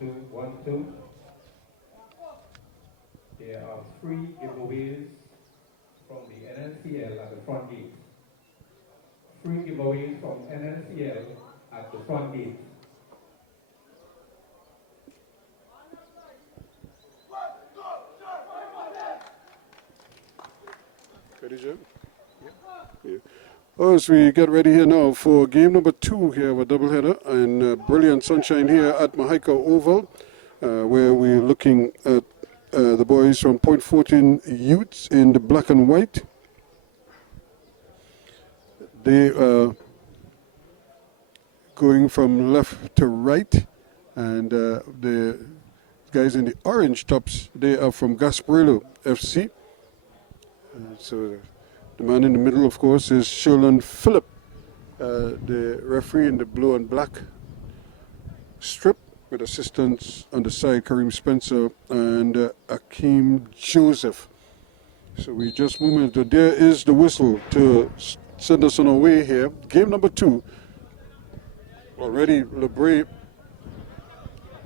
2-1-2. There are 3 giveaways from the NLCL at the front gate. 3 giveaways from NLCL at the front gate. Ready, Jim? Yeah. Oh, as we get ready here now for game number 2 here of a doubleheader, and brilliant sunshine here at Mahaika Oval, where we're looking at the boys from Point Fortin Youths in the black and white. They are going from left to right, and the guys in the orange tops, they are from Gasparillo FC. So the man in the middle, of course, is Sherlon Phillip, the referee in the blue and black strip, with assistants on the side, Kareem Spencer and Akeem Joseph. So we just moved. There is the whistle to send us on our way here. Game number 2. Already LeBray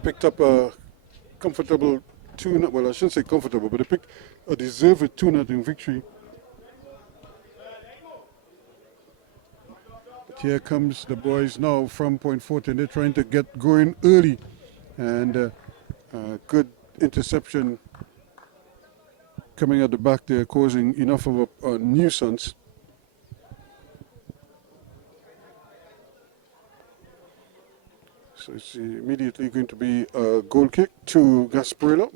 picked up a comfortable 2, well, I shouldn't say comfortable, but they picked a deserved 2-0 victory. But here comes the boys now from Point Fortin. They're trying to get going early, and good interception coming at the back there, causing enough of a nuisance. So it's immediately going to be a goal kick to Gasparillo.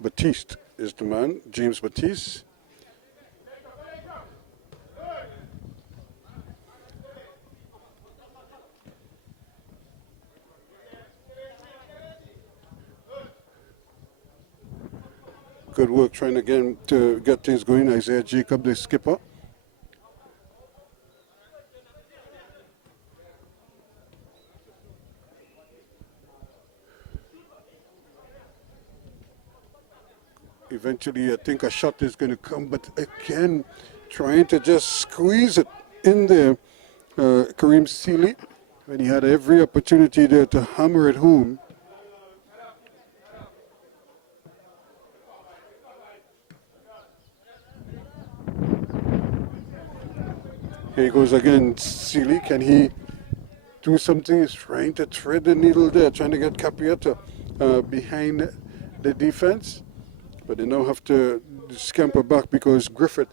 Batiste is the man, James Batiste. Good work trying again to get things going. Isaiah Jacob, the skipper. Eventually, I think a shot is going to come, but again, trying to just squeeze it in there. Kareem Seeley, when he had every opportunity there to hammer it home. Here he goes again, Seeley. Can he do something? He's trying to thread the needle there, trying to get Caprietta behind the defense. But they now have to scamper back because Griffith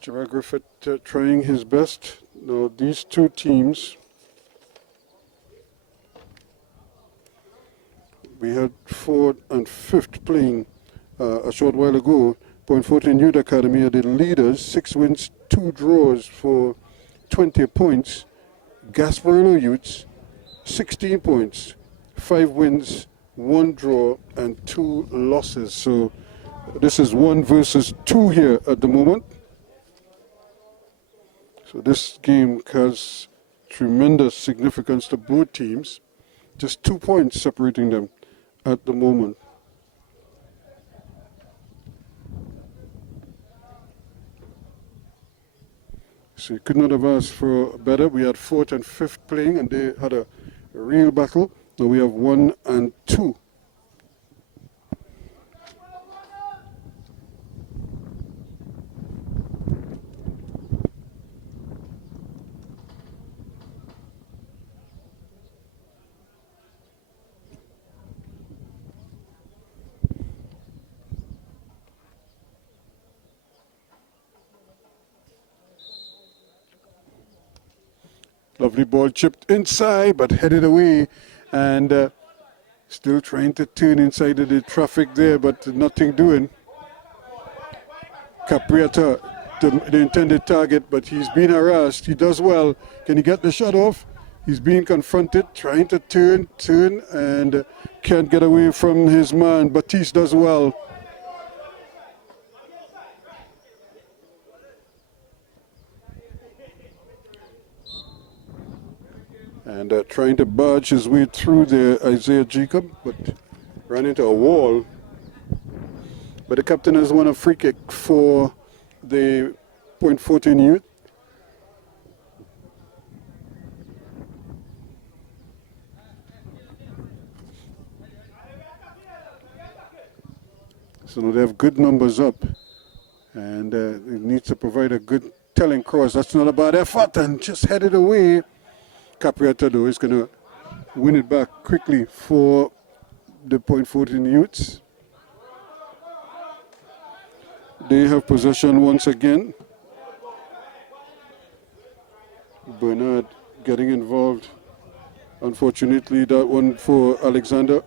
Gerard Griffith trying his best. Now these two teams, we had 4th and 5th playing a short while ago. Point Fortin Youth Academy are the leaders, 6 wins, 2 draws for 20 points. Gasparillo Youths, 16 points, 5 wins, 1 draw, and 2 losses. So this is 1 versus 2 here at the moment. So this game has tremendous significance to both teams. Just 2 points separating them at the moment. So you could not have asked for better. We had 4th and 5th playing, and they had a real battle. Now we have 1 and 2. Lovely ball chipped inside, but headed away, and still trying to turn inside of the traffic there, but nothing doing. Caprietta, the intended target, but he's been harassed. He does well. Can he get the shot off? He's being confronted, trying to turn, and can't get away from his man. Batiste does well. And trying to barge his way through there, Isaiah Jacob, but ran into a wall. But the captain has won a free kick for the Point Fortin youth. So now they have good numbers up, and it needs to provide a good telling cross. That's not a bad effort, and just headed away. Capriata though is going to win it back quickly for the Point Fortin youths. They have possession once again. Bernard getting involved. Unfortunately, that one for Alexander.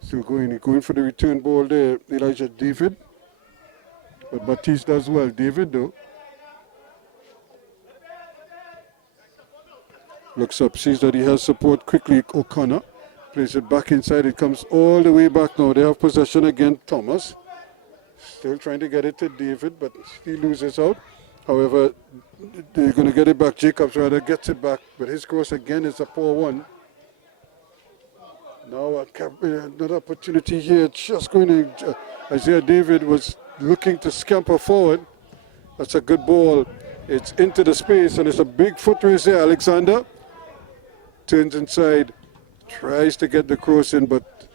Still going for the return ball there, Elijah David. But Baptiste does well. David though. Looks up, sees that he has support quickly. O'Connor plays it back inside. It comes all the way back now. They have possession again. Thomas still trying to get it to David, but he loses out. However, they're going to get it back. Jacobs rather gets it back, but his cross again is a poor one. Now another opportunity here. Just going to Isaiah David was looking to scamper forward. That's a good ball. It's into the space, and it's a big foot race there. Alexander turns inside, tries to get the cross in, but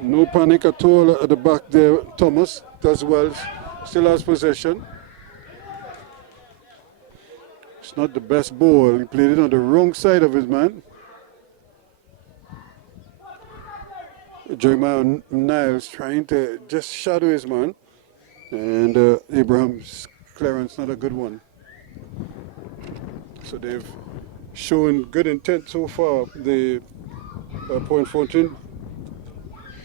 no panic at all at the back there. Thomas does well, still has possession. It's not the best ball. He played it on the wrong side of his man. Jeremiah Niles trying to just shadow his man, and Abraham's clearance not a good one. So they've shown good intent so far. The Point Fortin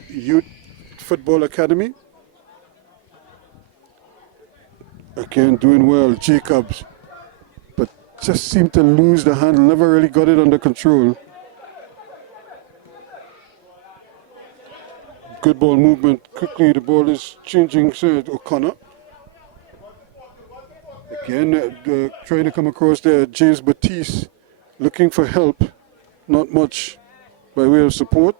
Youth Football Academy. Again, doing well. Jacobs, but just seemed to lose the handle. Never really got it under control. Good ball movement. Quickly, the ball is changing. O'Connor. Again, trying to come across there. James Batiste looking for help. Not much by way of support.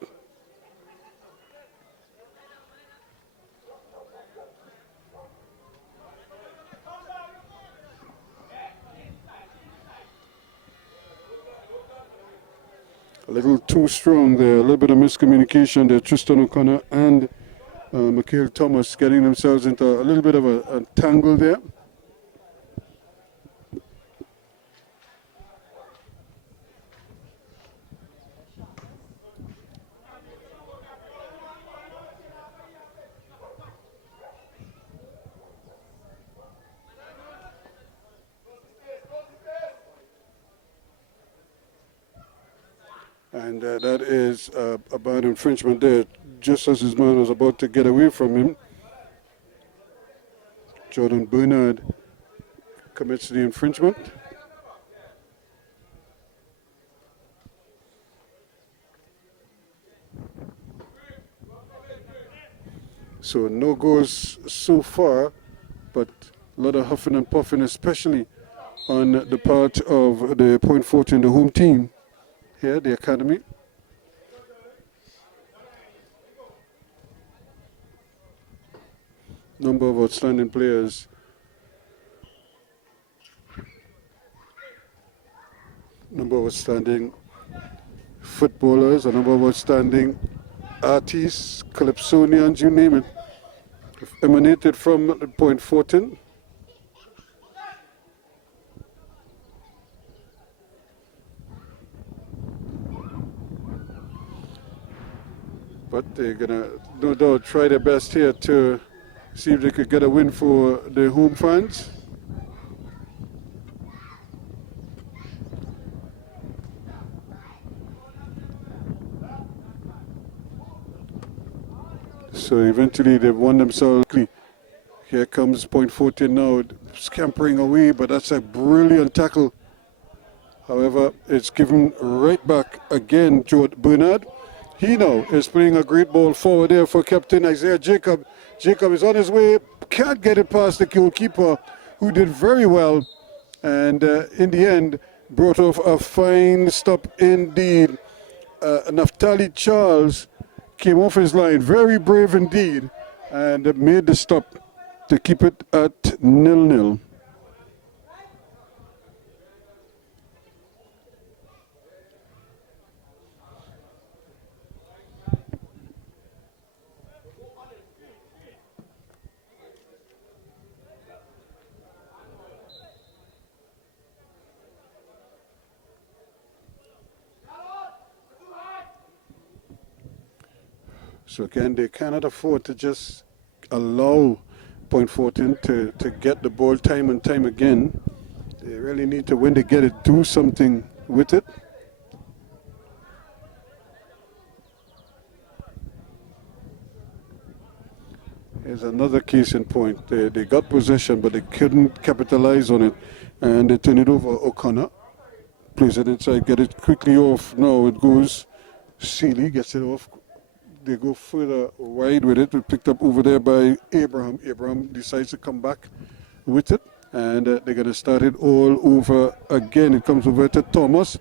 A little too strong there. A little bit of miscommunication there. Tristan O'Connor and Mikhail Thomas getting themselves into a little bit of a tangle there. And that is a bad infringement there, just as his man was about to get away from him. Jordan Bernard commits the infringement. So no goals so far, but a lot of huffing and puffing, especially on the part of the Point Fortin, the home team. Here, the academy. Number of outstanding players. Number of outstanding footballers, a number of outstanding artists, calypsonians, you name it, emanated from Point Fortin. But they're gonna no doubt try their best here to see if they could get a win for the home fans. So eventually they've won themselves. Here comes Point Fortin now, scampering away, but that's a brilliant tackle. However, it's given right back again to Bernard. He now is playing a great ball forward there for Captain Isaiah Jacob. Jacob is on his way, can't get it past the goalkeeper, who did very well and in the end brought off a fine stop indeed. Naftali Charles came off his line, very brave indeed, and made the stop to keep it at 0-0. So again, they cannot afford to just allow Point Fortin to get the ball time and time again. They really need to, when they get it, do something with it. Here's another case in point. They got possession, but they couldn't capitalize on it. And they turn it over. O'Connor plays it inside, get it quickly off. Now it goes. Seeley gets it off. They go further wide with it. Picked up over there by Abraham. Abraham decides to come back with it. And they're going to start it all over again. It comes over to Thomas.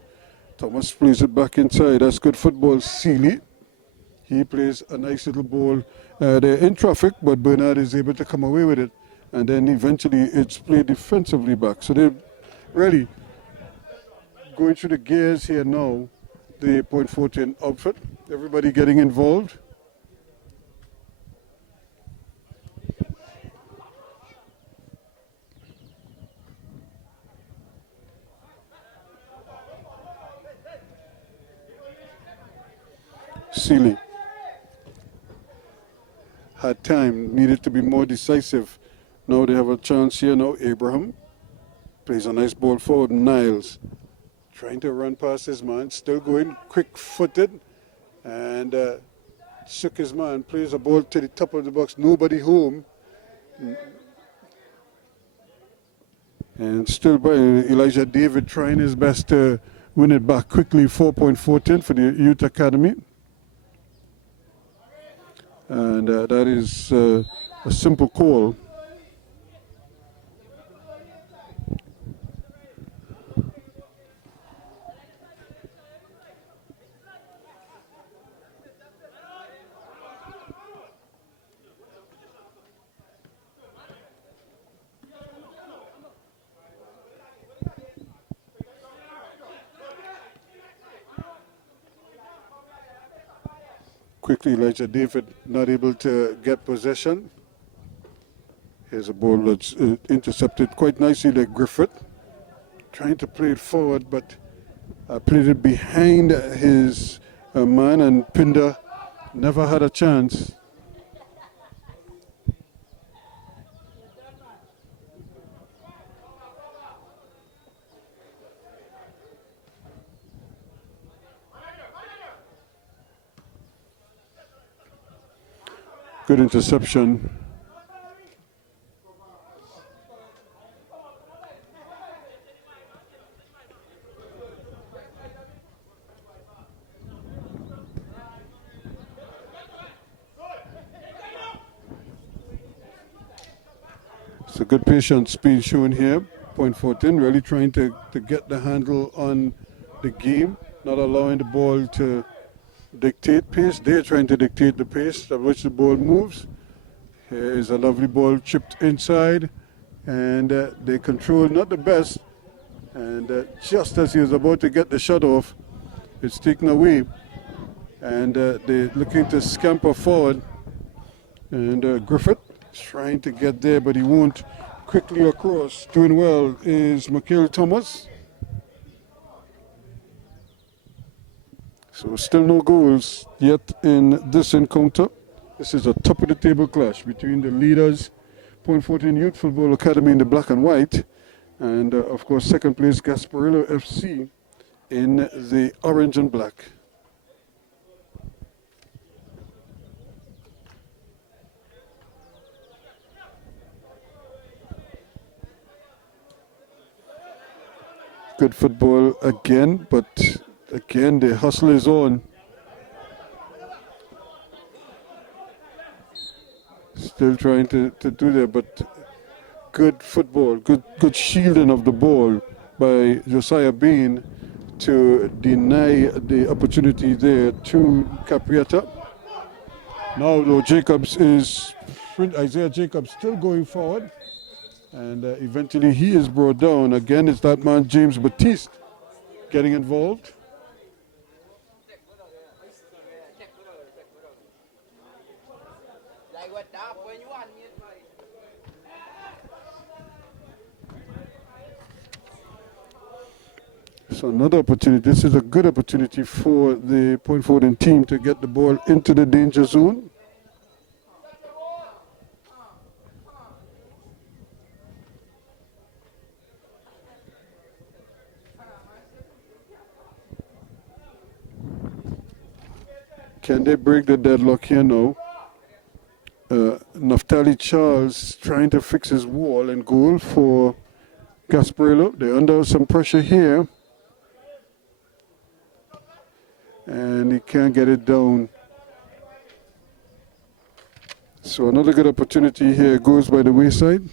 Thomas plays it back inside. That's good football. Seeley. He plays a nice little ball. They're in traffic, but Bernard is able to come away with it. And then eventually it's played defensively back. So they're really going through the gears here now, the Point Fortin outfit. Everybody getting involved. Seeley had time, needed to be more decisive. Now they have a chance here now. Abraham plays a nice ball forward. Niles trying to run past his man, still going quick-footed, and shook his man, plays a ball to the top of the box, nobody home. And still by Elijah David trying his best to win it back quickly. 4-point Fortin for the Youth Academy. And that is a simple call. Quickly, Elijah David not able to get possession. Here's a ball that's intercepted quite nicely by Griffith. Trying to play it forward, but played it behind his man, and Pinder never had a chance. Good interception. It's a good patience being shown here. Point Fortin really trying to get the handle on the game, not allowing the ball to dictate pace. They're trying to dictate the pace at which the ball moves. Here is a lovely ball chipped inside, and they control not the best. And just as he was about to get the shot off, it's taken away. And they're looking to scamper forward. And Griffith is trying to get there, but he won't. Quickly across, doing well, is Michael Thomas. So still no goals yet in this encounter. This is a top of the table clash between the leaders, Point Fortin Youth Football Academy in the black and white, and of course second place Gasparillo FC in the orange and black. Good football again, but again the hustle is on. Still trying to do that, but good football, good shielding of the ball by Josiah Bean to deny the opportunity there to Caprietta. Now though Isaiah Jacobs still going forward, and eventually he is brought down. Again, it's that man James Batiste getting involved. So another opportunity. This is a good opportunity for the Point Fortin team to get the ball into the danger zone. Can they break the deadlock here now? Naftali Charles trying to fix his wall and goal for Gasparillo. They're under some pressure here. And he can't get it down. So another good opportunity here goes by the wayside.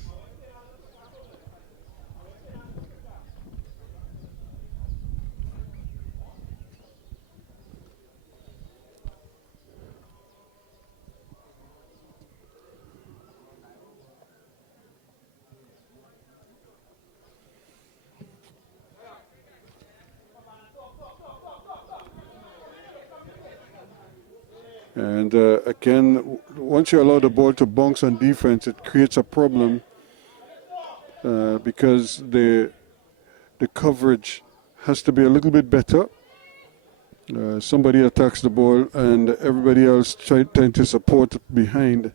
And again, once you allow the ball to bounce on defense, it creates a problem because the coverage has to be a little bit better. Somebody attacks the ball and everybody else trying to support behind,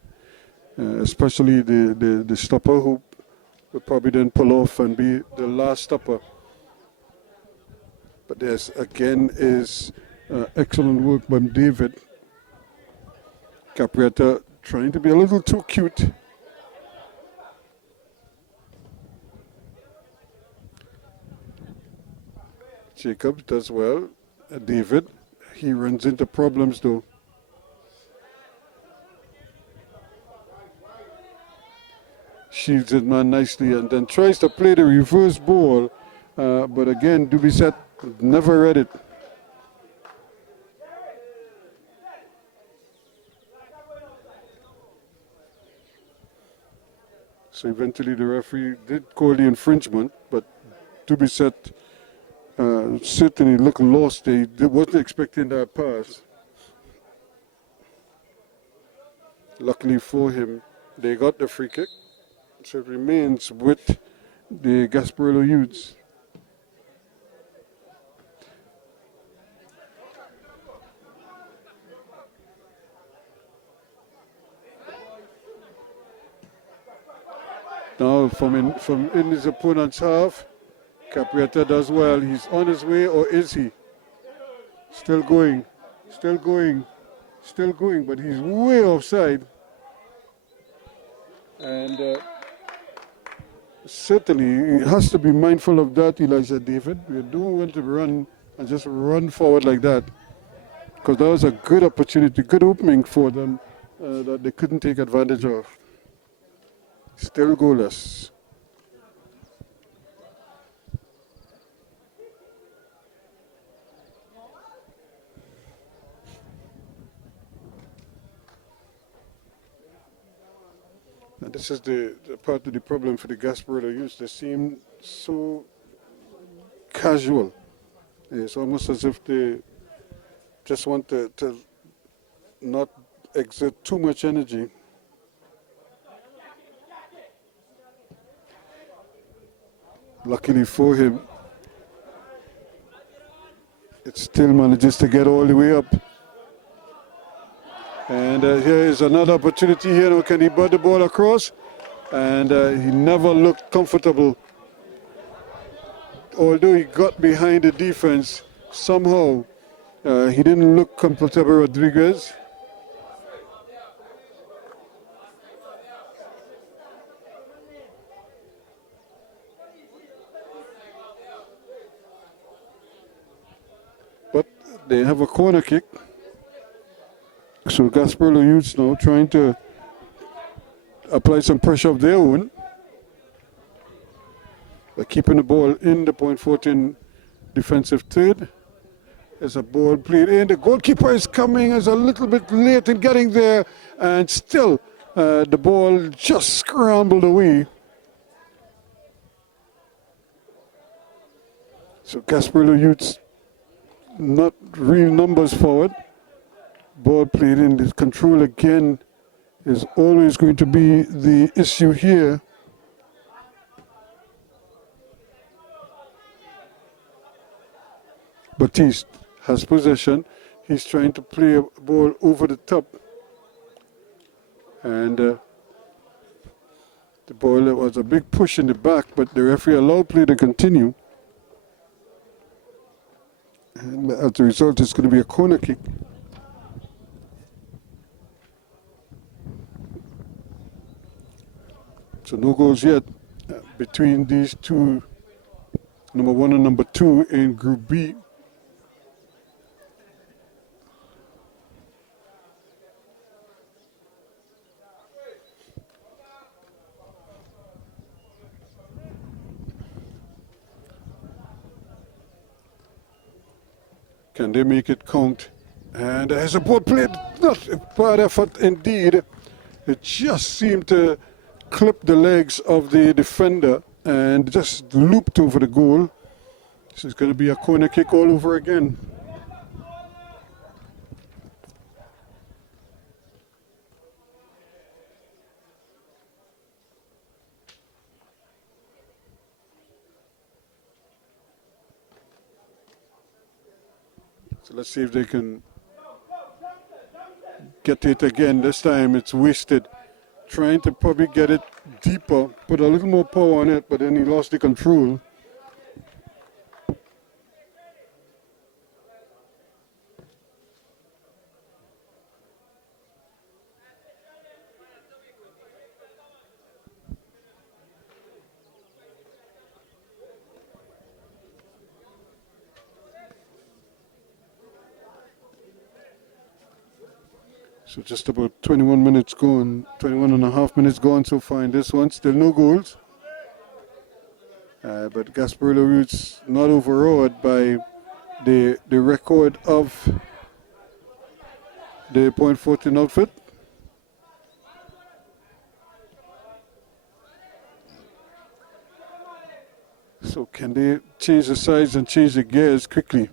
especially the stopper who will probably then pull off and be the last stopper. But there's again is excellent work by David. Caprietta trying to be a little too cute. Jacobs does well. David, he runs into problems though. Shields it man nicely and then tries to play the reverse ball. But again, Dubisset never read it. So eventually the referee did call the infringement, but Dubisset certainly looked lost. They wasn't expecting that pass. Luckily for him, they got the free kick. So it remains with the Gasparillo youths. Now from in his opponent's half, Caprietta does well. He's on his way, or is he? Still going, but he's way offside. And certainly he has to be mindful of that, Elijah David. We don't want to run and just run forward like that, because that was a good opportunity, good opening for them that they couldn't take advantage of. Still goalless. And this is the part of the problem for the Gasparillo youths. They seem so casual. It's almost as if they just want to not exert too much energy. Luckily for him, it still manages to get all the way up. And here is another opportunity here. Now can he butt the ball across? And he never looked comfortable. Although he got behind the defense, somehow he didn't look comfortable, Rodriguez. But they have a corner kick. So Gasparillo youths now trying to apply some pressure of their own. keeping the ball in the point 14 defensive third. There's a ball played in. The goalkeeper is coming, is a little bit late in getting there, and still the ball just scrambled away. So Gasparillo Youths, not real numbers forward. Ball played in. The control again is always going to be the issue here. Batiste has possession. He's trying to play a ball over the top. And the ball was a big push in the back, but the referee allowed play to continue. And as a result, it's going to be a corner kick. So no goals yet between these two, number 1 and number 2 in Group B. Can they make it count? And there's a ball played, not a bad effort indeed. It just seemed to clip the legs of the defender and just looped over the goal. This is going to be a corner kick all over again. So let's see if they can get it again. This time it's wasted. Trying to probably get it deeper, put a little more power on it, but then he lost the control. So just about 21 minutes gone, 21 and a half minutes gone so far in this one. Still no goals. But Gasparillo Youths not overawed by the record of the point 14 outfit. So can they change the sides and change the gears quickly?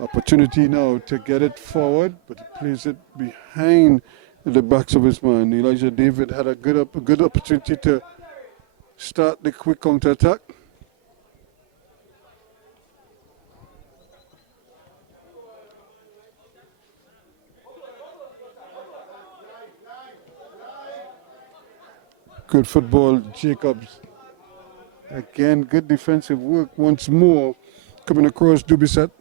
Opportunity now to get it forward, but he plays it behind the backs of his man. Elijah David had a good opportunity to start the quick counter attack. Good football, Jacobs. Again, good defensive work once more. Coming across Dubisat.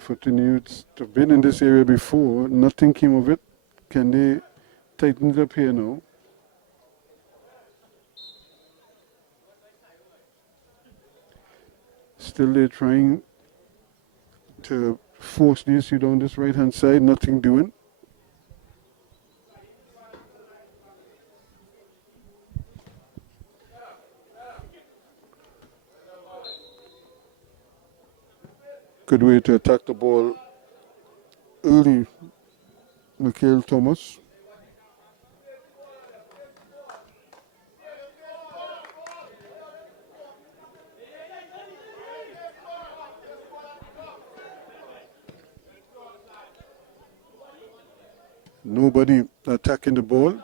Fortin Youths have been in this area before. Nothing came of it. Can they tighten it up here now? Still they're trying to force the issue down this right hand side. Nothing doing. Good way to attack the ball early, Mikhail Thomas. Nobody attacking the ball.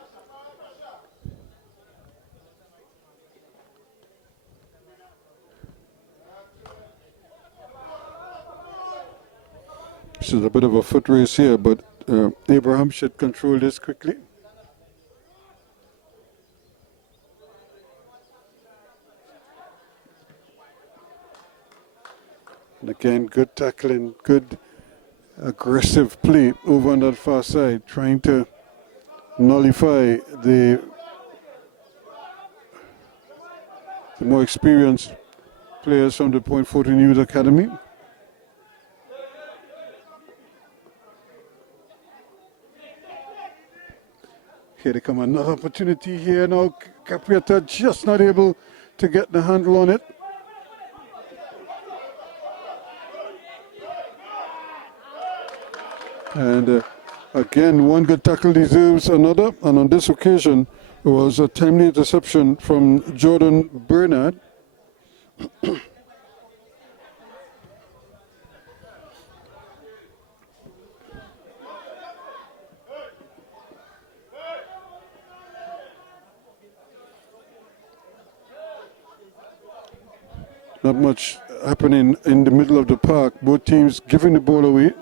This is a bit of a foot race here, but Abraham should control this quickly. And again, good tackling, good aggressive play over on that far side, trying to nullify the the more experienced players from the Point Fortin Youth Academy. Here they come, another opportunity here now. Capriata just not able to get the handle on it. And again, one good tackle deserves another. And on this occasion, it was a timely interception from Jordan Bernard. Not much happening in the middle of the park. Both teams giving the ball away.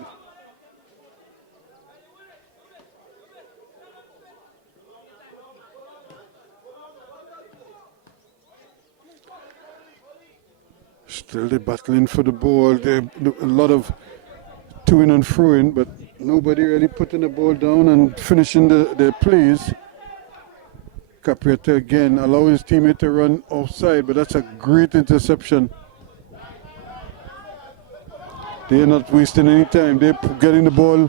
Still they're battling for the ball. There a lot of to-in and fro-in, but nobody really putting the ball down and finishing their plays. Capriata again allow his teammate to run offside, but that's a great interception. They're not wasting any time. They're getting the ball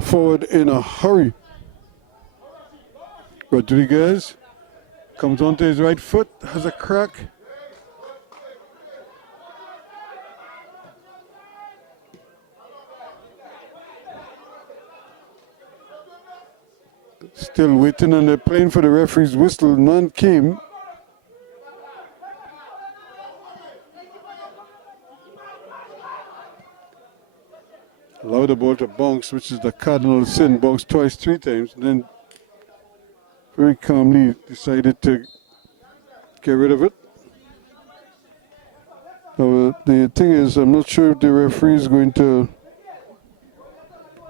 forward in a hurry. Rodriguez comes onto his right foot, has a crack. Still waiting, and they're playing for the referee's whistle. None came. Allow the ball to bounce, which is the cardinal sin. Bounce twice, 3 times, and then very calmly decided to get rid of it. Now, the thing is, I'm not sure if the referee is going to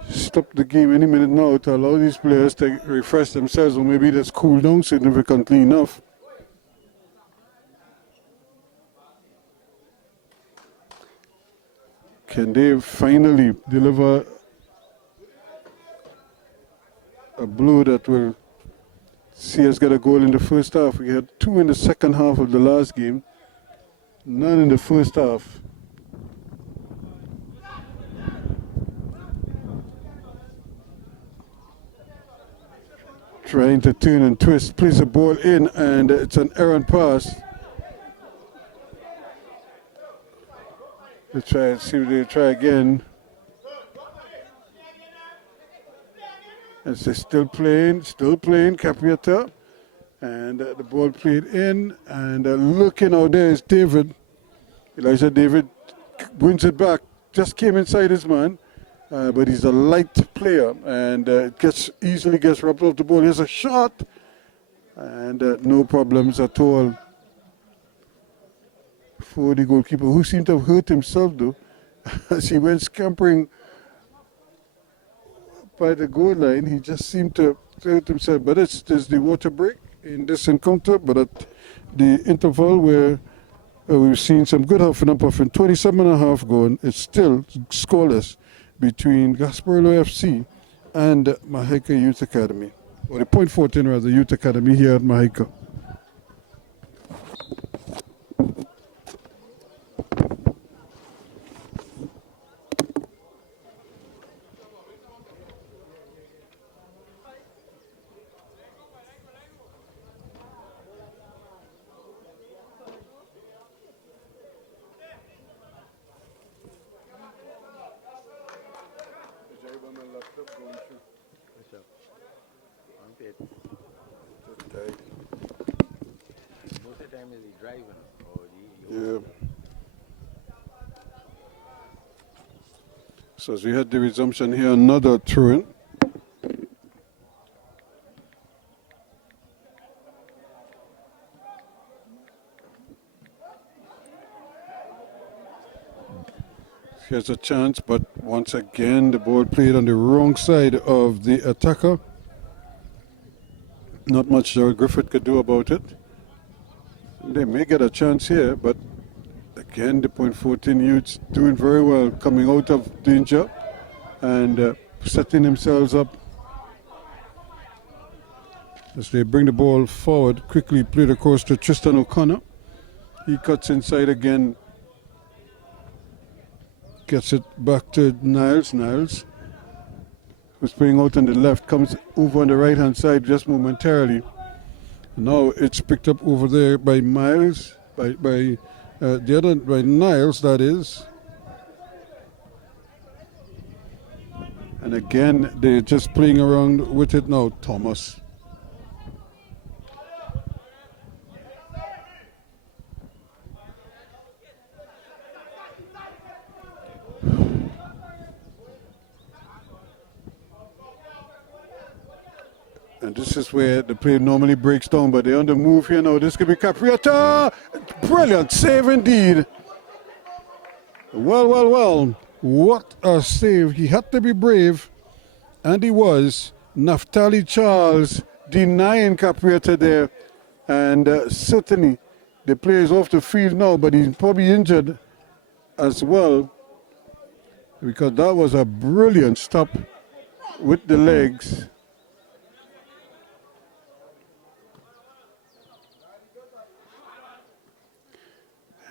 stop the game any minute now to allow these players to refresh themselves, or maybe just cool down significantly enough. Can they finally deliver a blow that will see us get a goal in the first half? We had 2 in the second half of the last game, none in the first half. Trying to turn and twist, place the ball in, and it's an errant pass. Let's try and see if they try again. And they're still playing, Capriata. And the ball played in, and looking out there is David. Elijah David wins it back, just came inside his man. But he's a light player, and easily gets rubbed off the ball. Here's a shot, and no problems at all for the goalkeeper, who seemed to have hurt himself though, as he went scampering by the goal line. He just seemed to hurt himself. But there's the water break in this encounter. But at the interval where we've seen some good half and puff, 27.5 gone, it's still scoreless between Gasparillo FC and Mahika Youth Academy, or the Point Fortin rather Youth Academy here at Mahika. Yeah. So as we had the resumption here, another throw-in. Here's a chance, but once again the ball played on the wrong side of the attacker. Not much Gerald Griffith could do about it. They may get a chance here, but again, the Point Fortin youths doing very well, coming out of danger and setting themselves up as they bring the ball forward, quickly played across to Tristan O'Connor. He cuts inside again. Gets it back to Niles. Niles, who's playing out on the left, comes over on the right hand side just momentarily. Now it's picked up over there by Miles, by Niles, that is. And again, they're just playing around with it now, Thomas. And this is where the play normally breaks down, but they're on the move here now. This could be Capriata. Brilliant save indeed. Well, well, well. What a save. He had to be brave, and he was. Naftali Charles denying Capriata there. And certainly the player is off the field now, but he's probably injured as well, because that was a brilliant stop with the legs.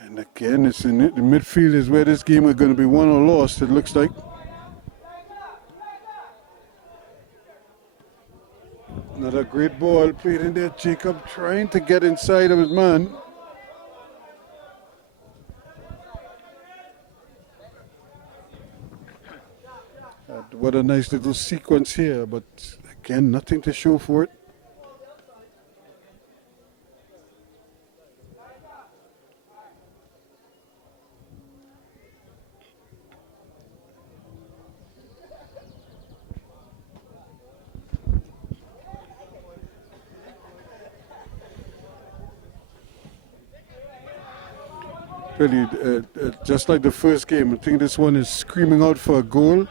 And again, it's in the midfield is where this game is going to be won or lost, it looks like. Another great ball played in there. Jacob trying to get inside of his man. What a nice little sequence here, but again, nothing to show for it. Really, just like the first game, I think this one is screaming out for a goal.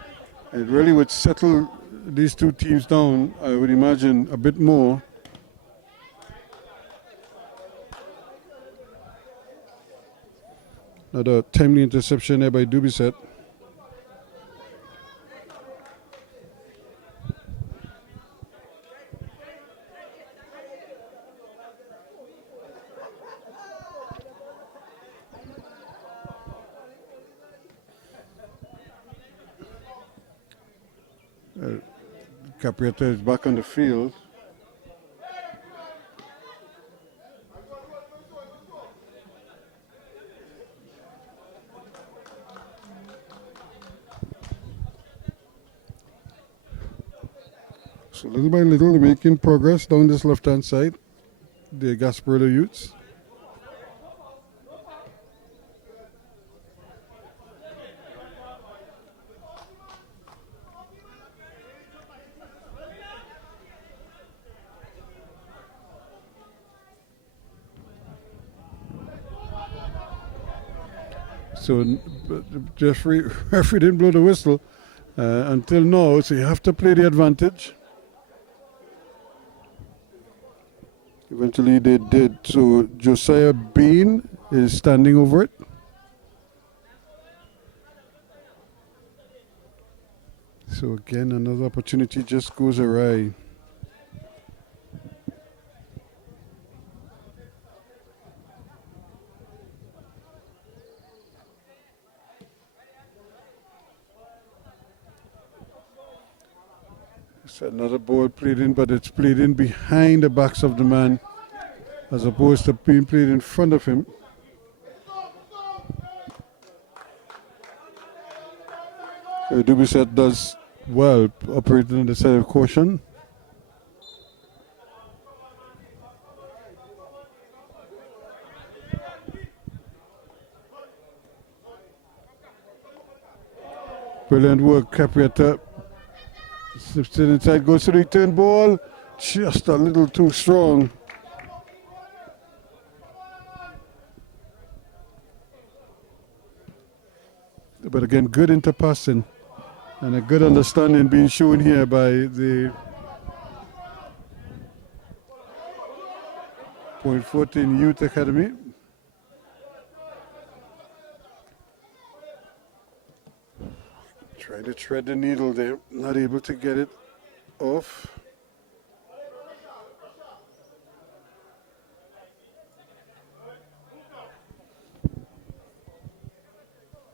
It really would settle these two teams down, I would imagine, a bit more. Another timely interception there by Dubisset. Capriata is back on the field. So little by little, they're making progress down this left-hand side, the Gasparillo youths. So referee didn't blow the whistle until now, so you have to play the advantage. Eventually they did. So Josiah Bean is standing over it. So again, another opportunity just goes awry. Another ball played in, but it's played in behind the backs of the man as opposed to being played in front of him. Dubisset does well operating on the side of caution. Brilliant work, Capriata. Slips it inside, goes to the return ball. Just a little too strong. But again, good interpassing and a good understanding being shown here by the Fortin Youth Academy. Trying to thread the needle there, not able to get it off.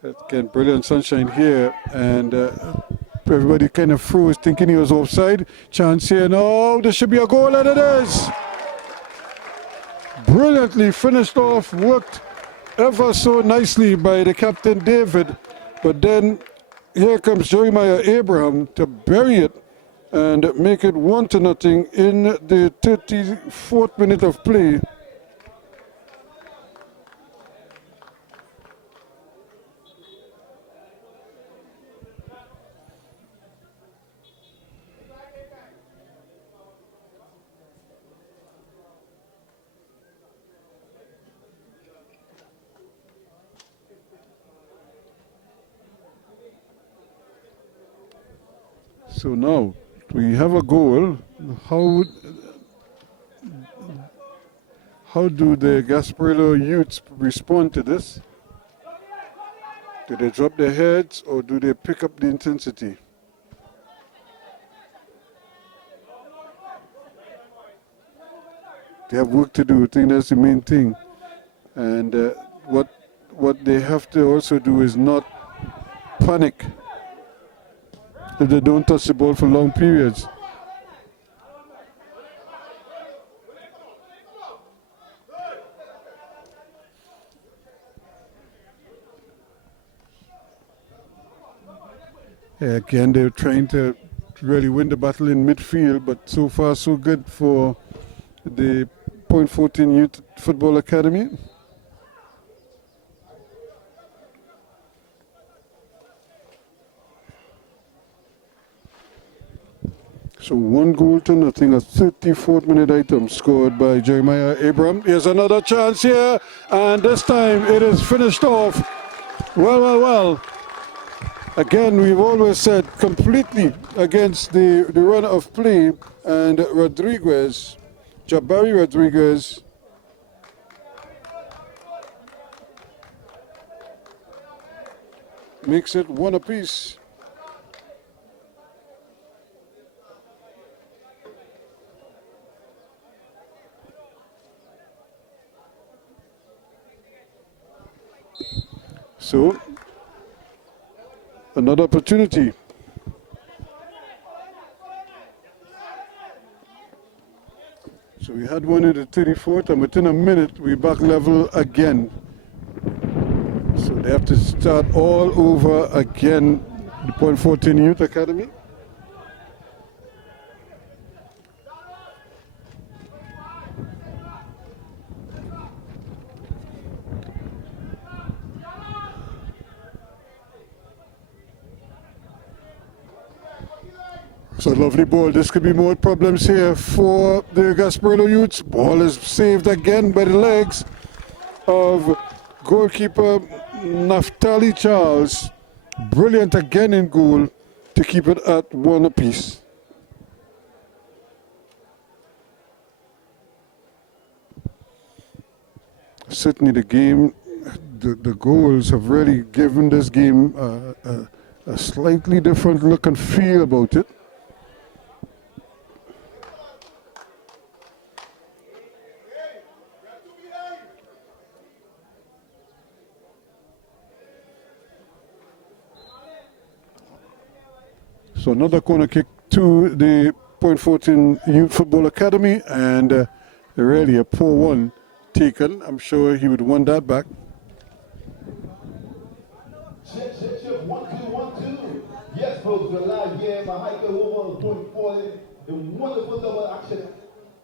Again, brilliant sunshine here, and everybody kind of froze thinking he was offside. Chance here, no, this should be a goal, and it is! Brilliantly finished off, worked ever so nicely by the captain David, but then here comes Jeremiah Abraham to bury it and make it 1-0 in the 34th minute of play. So now we have a goal. How do the Gasparillo youths respond to this? Do they drop their heads or do they pick up the intensity? They have work to do. I think that's the main thing. And what they have to also do is not panic if they don't touch the ball for long periods. Yeah, again, they're trying to really win the battle in midfield, but so far so good for the Fortin Youth Football Academy. So 1-0, a 34th minute item scored by Jeremiah Abraham. Here's another chance here, and this time it is finished off. Well. Again, we've always said completely against the run of play, and Jabari Rodriguez makes it 1 apiece. So, another opportunity. So we had one in the 34th, and within a minute we back level again. So they have to start all over again, the Fortin Youth Academy. So lovely ball. This could be more problems here for the Gasparillo youths. Ball is saved again by the legs of goalkeeper Naftali Charles. Brilliant again in goal to keep it at 1 apiece. Certainly the game, the goals have really given this game a slightly different look and feel about it. So another corner kick to the Fortin Youth Football Academy, and really a poor one taken. I'm sure he would want that back. Check, 1, 2, 1, 2. Yes, folks, we're live here. My hiker over point forward in wonderful double action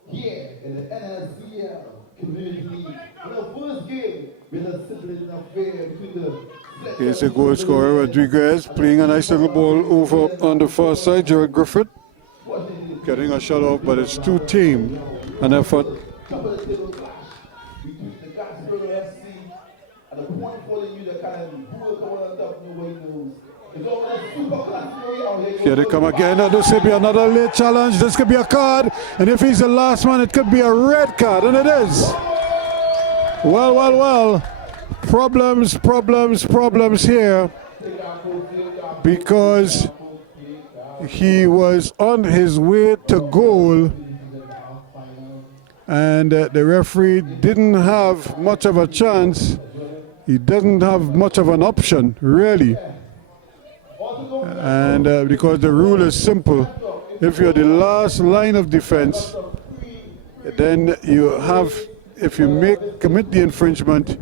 here in the NLCL Community League. In our first game, we had a simple enough affair between the. Here's a goal scorer, Rodriguez, playing a nice little ball over on the far side. Jared Griffith getting a shot off, but it's too tame an effort. Couple of tables clash between the Gasparillo FC and the Fortin Youth Academy. Who will come on top? Nobody knows. It's all a super class story out here. Here they come again, and this could be another late challenge. This could be a card, and if he's the last one, it could be a red card, and it is. Well. Problems here, because he was on his way to goal, and the referee didn't have much of a chance. he doesn't have much of an option, really. And because the rule is simple, if you're the last line of defense, then you have, if you commit the infringement,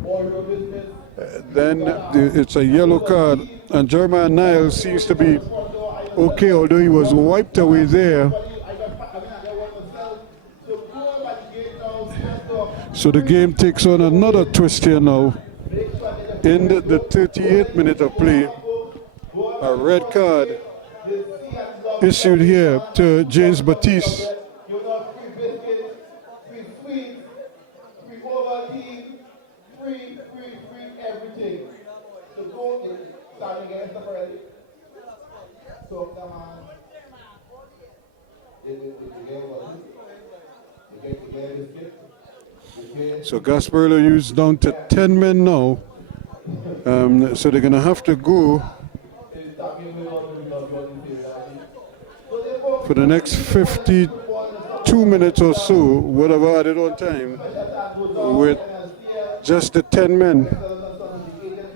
then it's a yellow card. And Jeremiah Niles seems to be okay, although he was wiped away there. So the game takes on another twist here now. In the 38th minute of play, a red card issued here to James Batiste. So Gasparillo used down to 10 men now. So they're going to have to go for the next 52 minutes or so, whatever added on time, with just the 10 men.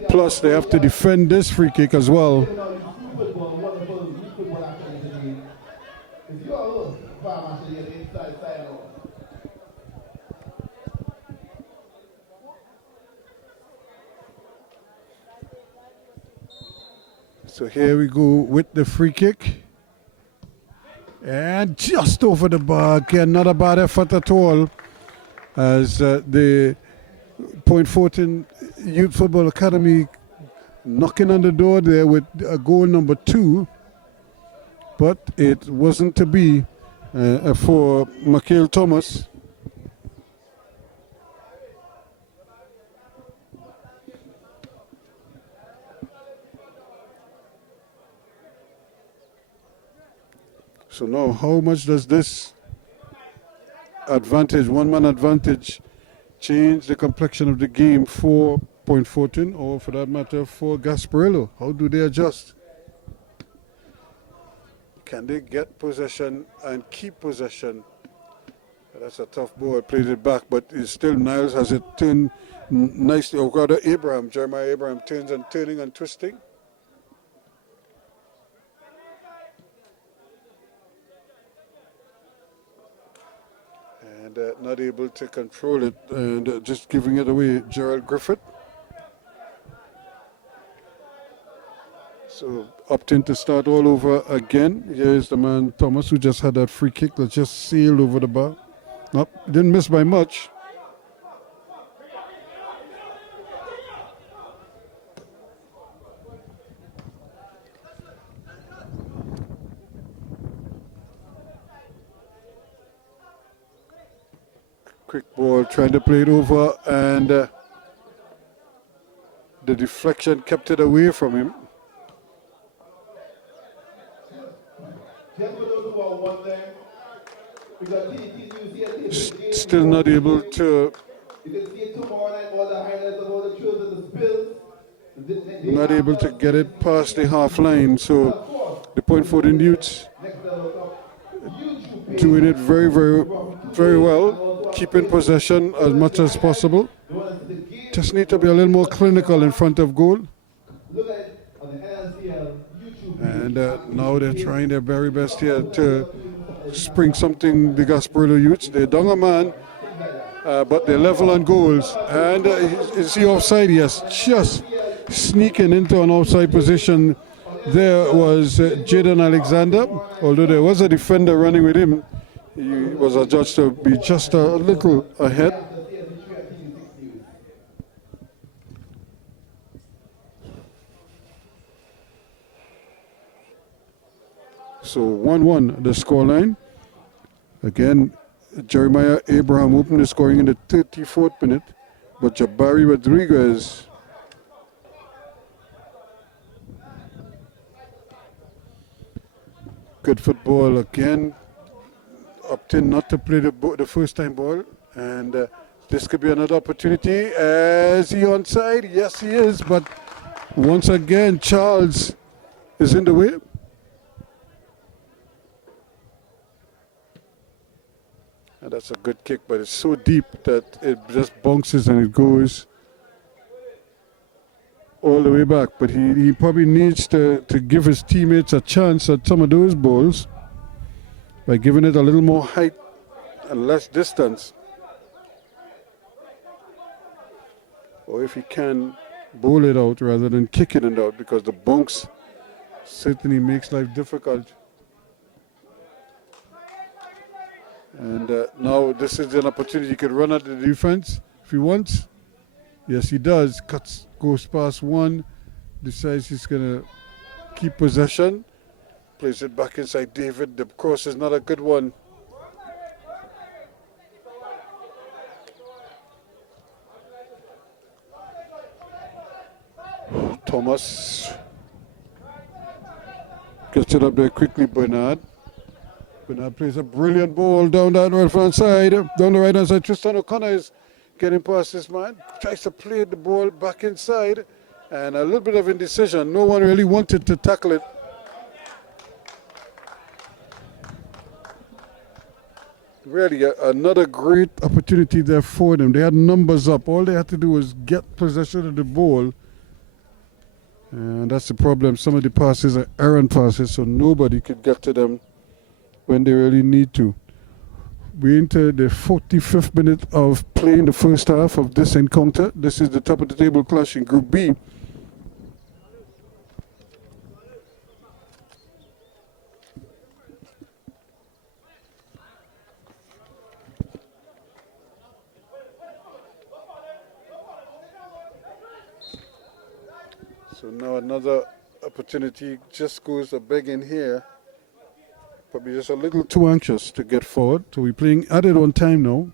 Plus they have to defend this free kick as well. So here we go with the free kick. And just over the bar. Again, not a bad effort at all. As the Point Fortin Youth Football Academy knocking on the door there with goal number 2. But it wasn't to be for Michael Thomas. So now, how much does this advantage, one-man advantage, change the complexion of the game for Point Fortin, or for that matter, for Gasparillo? How do they adjust? Can they get possession and keep possession? That's a tough ball. Plays it back, but it's still Niles has it turned nicely. Oh, rather, Jeremiah Abraham turns and turning and twisting. And not able to control it, and just giving it away, Gerald Griffith. So opting to start all over again. Here's the man Thomas, who just had that free kick that just sailed over the bar. Nope, didn't miss by much. Quick ball, trying to play it over, and the deflection kept it away from him. Still not able to get it past the half line. So the Point Fortin youths doing it very, very, very well, keeping possession as much as possible. Just need to be a little more clinical in front of goal. And now they're trying their very best here to spring something, the Gasparillo youths. They're down a man, but they're level on goals. And is he offside? Yes, just sneaking into an offside position. There was Jaden Alexander. Although there was a defender running with him, he was adjudged to be just a little ahead. So 1-1 the scoreline. Again, Jeremiah Abraham opened the scoring in the 34th minute, but Jabari Rodriguez good football again. Opting not to play the first time ball, and this could be another opportunity. Is he onside? Yes, he is, but once again, Charles is in the way. And that's a good kick, but it's so deep that it just bounces and it goes. all the way back, but he probably needs to give his teammates a chance at some of those balls by giving it a little more height and less distance. Or if he can, bowl it out rather than kicking it out, because the bunks certainly makes life difficult. And now this is an opportunity. He could run at the defense if he wants. Yes, he does. Goes past one, decides he's going to keep possession, plays it back inside David. The cross is not a good one. Thomas gets it up there quickly. Bernard plays a brilliant ball down that right-hand side. Down the right-hand side, Tristan O'Connor is getting past this man. Tries to play the ball back inside. And a little bit of indecision. No one really wanted to tackle it. Really, another great opportunity there for them. They had numbers up. All they had to do was get possession of the ball. And that's the problem. Some of the passes are errant passes, so nobody could get to them when they really need to. We're into the 45th minute of play in the first half of this encounter. This is the top of the table clash in Group B. So now another opportunity just goes a big in here. Probably just a little too anxious to get forward. So we're playing added on time now.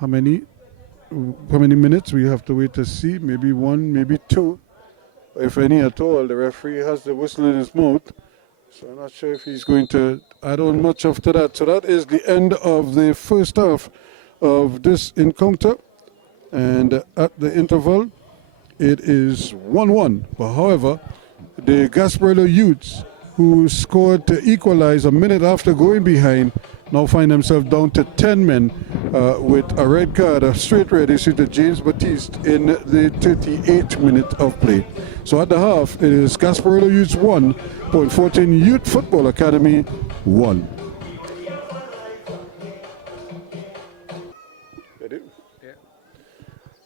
How many minutes we have to wait to see? Maybe one, maybe two, if any at all. The referee has the whistle in his mouth, so I'm not sure if he's going to add on much after that. So that is the end of the first half of this encounter, and at the interval it is 1-1. But however, the Gasparillo youths, who scored to equalize a minute after going behind, now find themselves down to 10 men with a red card, a straight red issued to James Baptiste in the 38th minute of play. So at the half, it is Gasparillo Youths 1, Fortin Youth Football Academy 1. Ready? Yeah.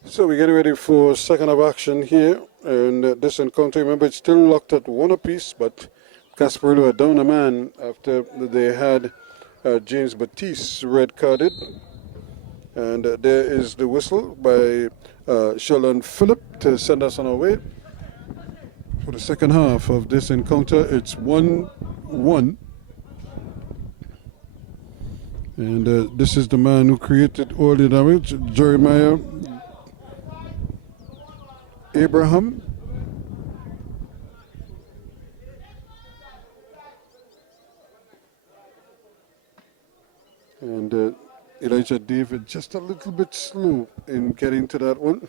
So we're getting ready for second half action here, and this encounter, remember, it's still locked at 1 apiece, but Gasparillo are down a man after they had James Baptiste red carded. And there is the whistle by Sheldon Phillip to send us on our way. For the second half of this encounter, it's 1-1. And this is the man who created all the damage, Jeremiah Abraham. And Elijah David just a little bit slow in getting to that one.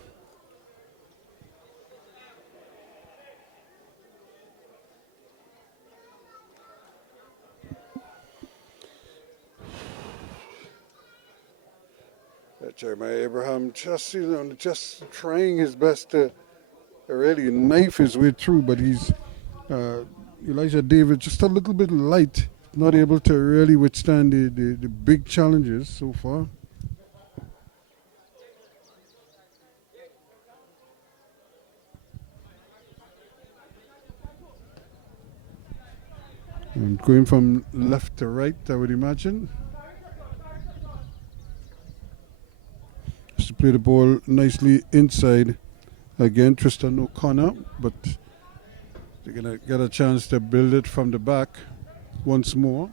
Jeremiah Abraham just trying his best to really knife his way through, but he's Elijah David just a little bit light. Not able to really withstand the big challenges so far. And going from left to right, I would imagine. Just to play the ball nicely inside. Again, Tristan O'Connor, but they're going to get a chance to build it from the back once more.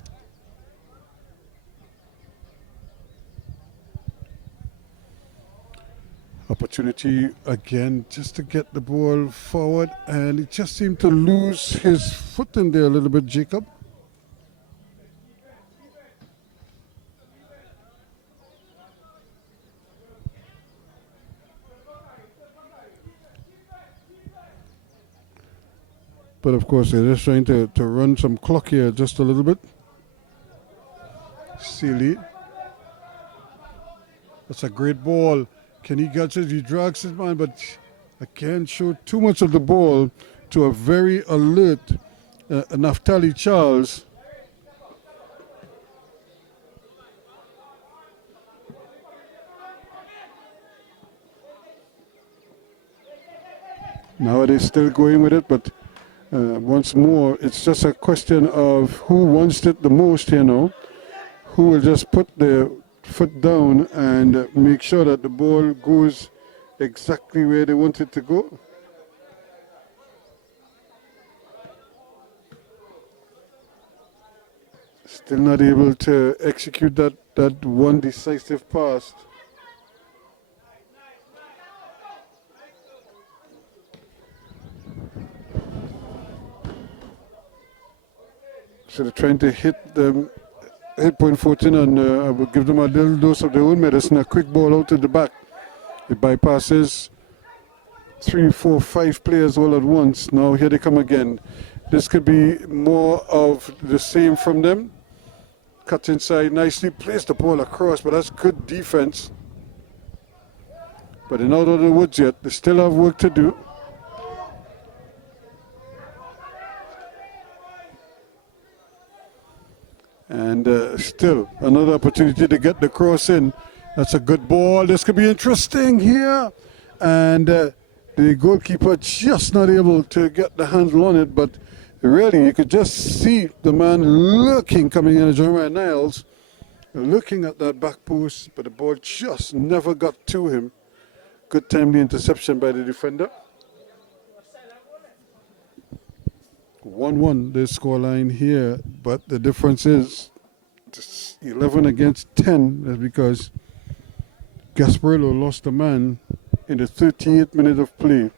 Opportunity again just to get the ball forward, and it just seemed to lose his foot in there a little bit, Jacob. But of course, they're just trying to run some clock here just a little bit. Sealy. That's a great ball. Can he catch it? He drags his man, but I can't show too much of the ball to a very alert Naftali Charles. Now they're still going with it, but once more, it's just a question of who wants it the most, you know. Who will just put their foot down and make sure that the ball goes exactly where they want it to go. Still not able to execute that one decisive pass. So they're trying to hit them, hit point Fortin, and I will give them a little dose of their own medicine. A quick ball out to the back. It bypasses 3, 4, 5 players all at once. Now here they come again. This could be more of the same from them. Cuts inside nicely, plays the ball across, but that's good defense. But they're not out of the woods yet. They still have work to do. And still another opportunity to get the cross in. That's a good ball. This could be interesting here. And the goalkeeper just not able to get the handle on it, but really you could just see the man looking, coming in, Jeremiah Niles, looking at that back post, but the ball just never got to him. Good timely interception by the defender. 1-1 the scoreline here, but the difference is 11 against 10. That's because Gasparillo lost a man in the 38th minute of play.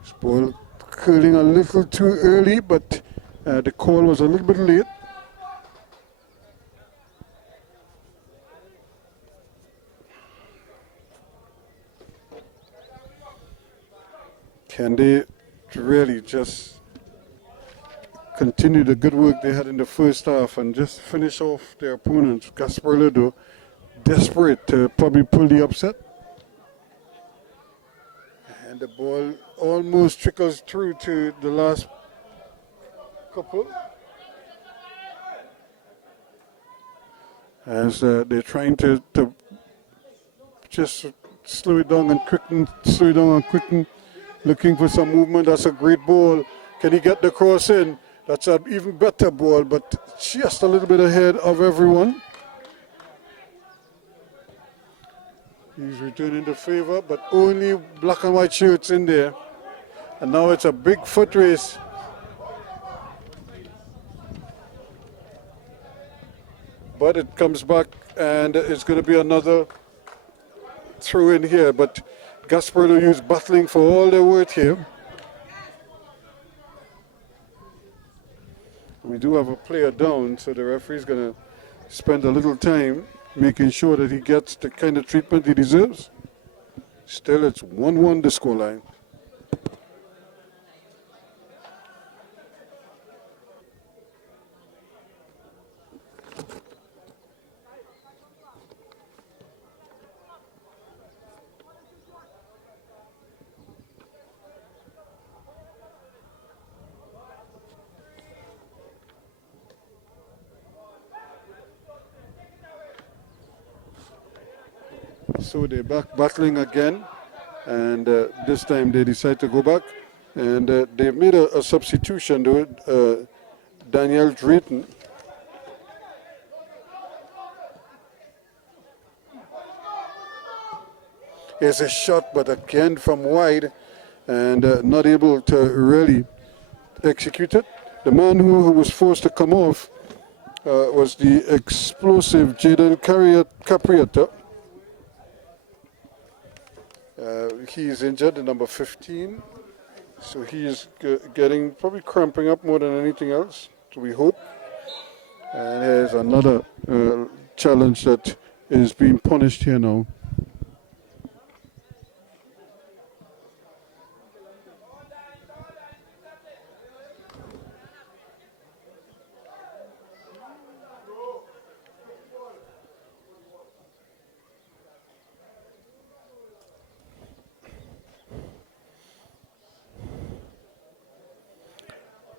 This ball curling a little too early, but the call was a little bit late. Can they really just continue the good work they had in the first half and just finish off their opponents? Gasparillo, though, desperate to probably pull the upset. And the ball almost trickles through to the last couple. As they're trying to just slow it down and quicken, looking for some movement. That's a great ball. Can he get the cross in? That's an even better ball, but just a little bit ahead of everyone. He's returning the favor, but only black and white shirts in there. And now it's a big foot race. But it comes back, and it's going to be another throw in here. But Gasparillo used battling for all their worth here. We do have a player down, so the referee's going to spend a little time making sure that he gets the kind of treatment he deserves. Still, it's 1-1 the scoreline. So they're back battling again, and this time they decide to go back, and they've made a substitution to Daniel Drayton. Here's a shot, but again from wide, and not able to really execute it. The man who was forced to come off was the explosive Jaden Capriata. He's injured, the number 15, so he is getting, probably cramping up more than anything else, so we hope. And here's another challenge that is being punished here now.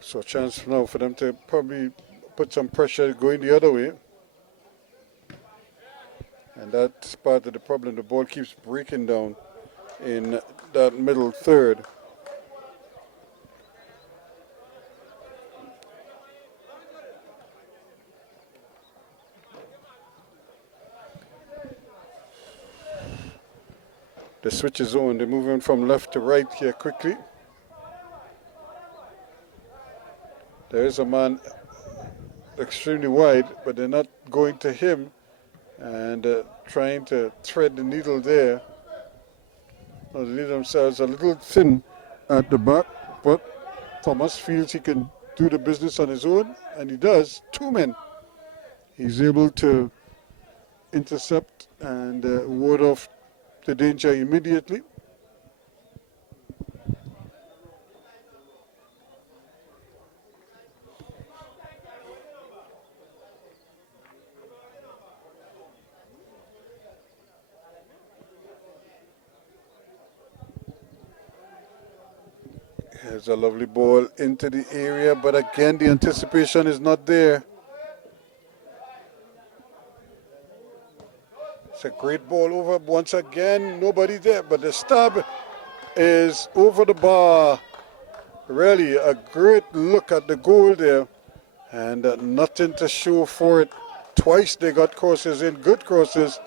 So a chance now for them to probably put some pressure going the other way. And that's part of the problem. The ball keeps breaking down in that middle third. The switch is on. They're moving from left to right here quickly. There is a man extremely wide, but they're not going to him and trying to thread the needle there. They leave themselves a little thin at the back, but Thomas feels he can do the business on his own, and he does. 2 men. He's able to intercept and ward off the danger immediately. Here's a lovely ball into the area, but again the anticipation is not there. It's a great ball over once again, nobody there, but the stab is over the bar. Really a great look at the goal there, and nothing to show for it. Twice they got crosses in, good crosses,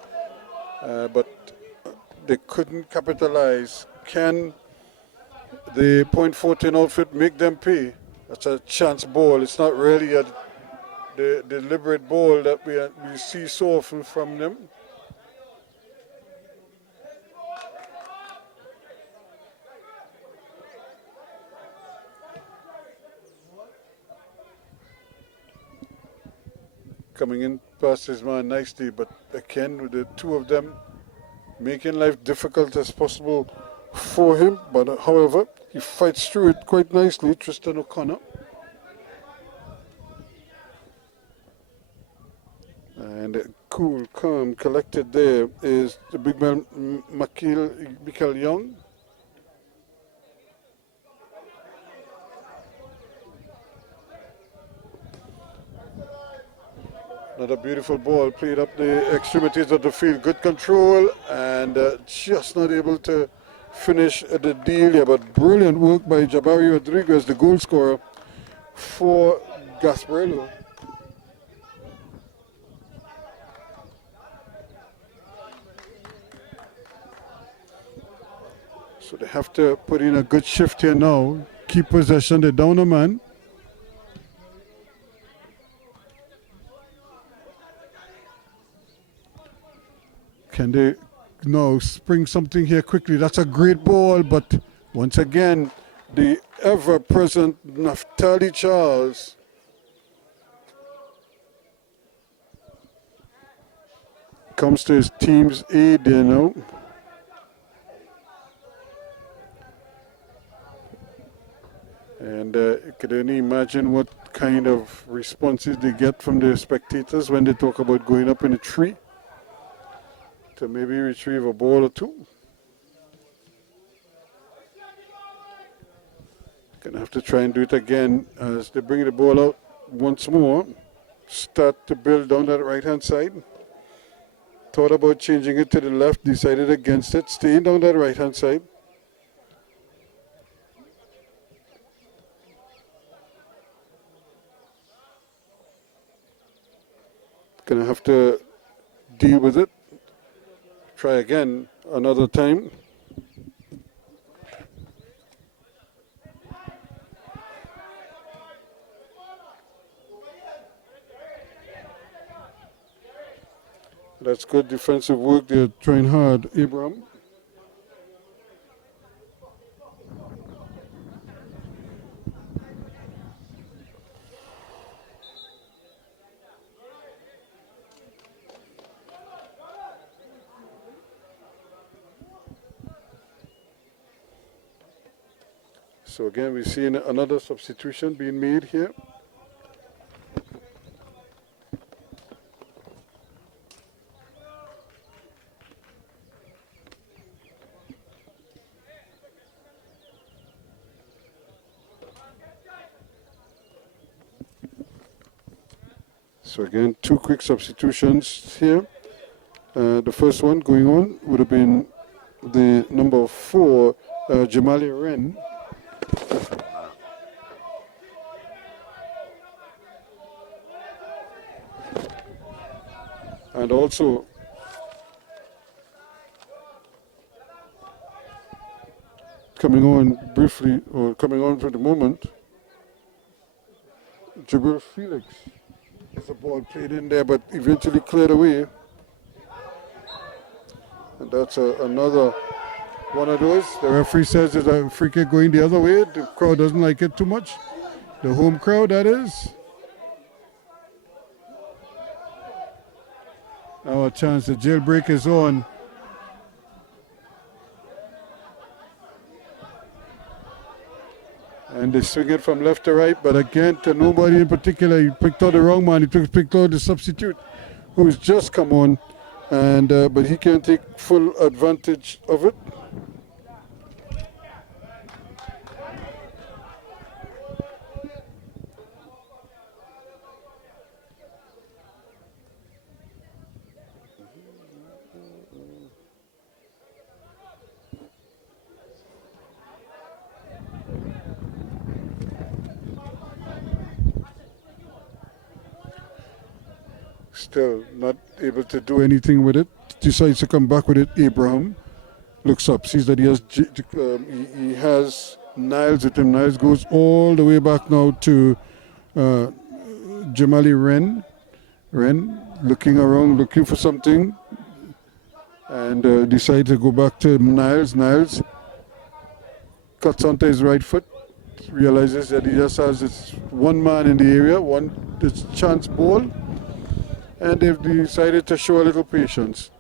but they couldn't capitalize. Can the Point Fortin outfit make them pay? That's a chance ball. It's not really the deliberate ball that we see so often from them. Coming in past his man nicely, but again with the two of them making life difficult as possible for him. But however, he fights through it quite nicely, Tristan O'Connor. And cool, calm, collected there is the big man Michael Young. Another beautiful ball played up the extremities of the field. Good control and just not able to finish the deal here. But brilliant work by Jabari Rodriguez, the goal scorer for Gasparillo. So they have to put in a good shift here now. Keep possession, they're down a man. Can they now spring something here quickly? That's a great ball, but once again, the ever-present Naftali Charles comes to his team's aid there now. And you could only imagine what kind of responses they get from the spectators when they talk about going up in a tree to maybe retrieve a ball or two. Gonna have to try and do it again as they bring the ball out once more. Start to build down that right hand side. Thought about changing it to the left, decided against it, staying down that right hand side. Gonna have to deal with it. Try again another time. That's good defensive work. They're trying hard, Abraham. So again, we're seeing another substitution being made here. So again, two quick substitutions here. The first one going on would have been the number 4, Jamali Wren. And also coming on briefly, or coming on for the moment, Jabril Felix. It's a ball played in there, but eventually cleared away. And that's another one of those. The referee says there's a free kick going the other way. The crowd doesn't like it too much. The home crowd, that is. Now a chance, the jailbreak is on. And they swing it from left to right, but again, to nobody in particular. He picked out the wrong man. He picked out the substitute who's just come on, and but he can't take full advantage of it. Still not able to do anything with it. Decides to come back with it. Abraham looks up, sees that he has Niles with him. Niles goes all the way back now to Jamali Wren. Wren looking around, looking for something, and decides to go back to Niles. Niles cuts onto his right foot, realizes that he just has this one man in the area, this chance ball. And they've decided to show a little patience.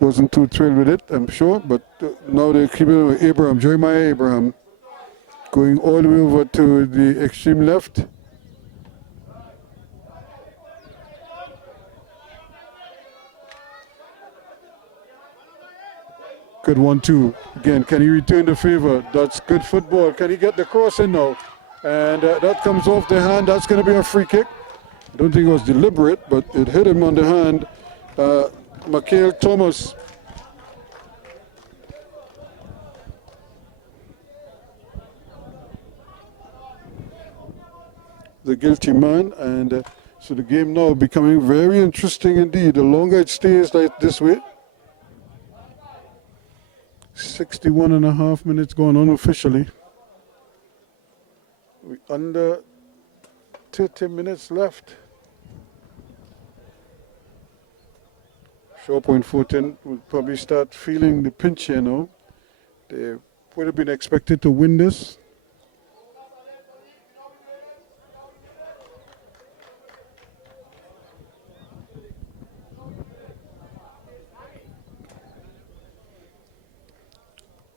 Wasn't too thrilled with it, I'm sure, but now they're keeping it with Abraham, Jeremiah Abraham, going all the way over to the extreme left. Good 1-2. Again, can he return the favor? That's good football. Can he get the cross in now? And that comes off the hand. That's going to be a free kick. I don't think it was deliberate, but it hit him on the hand. Michael Thomas. The guilty man. And so the game now becoming very interesting indeed. The longer it stays like this way. 61 and a half minutes going on officially. We under 30 minutes left. Shaw Point Fortin will probably start feeling the pinch here now. They would have been expected to win this.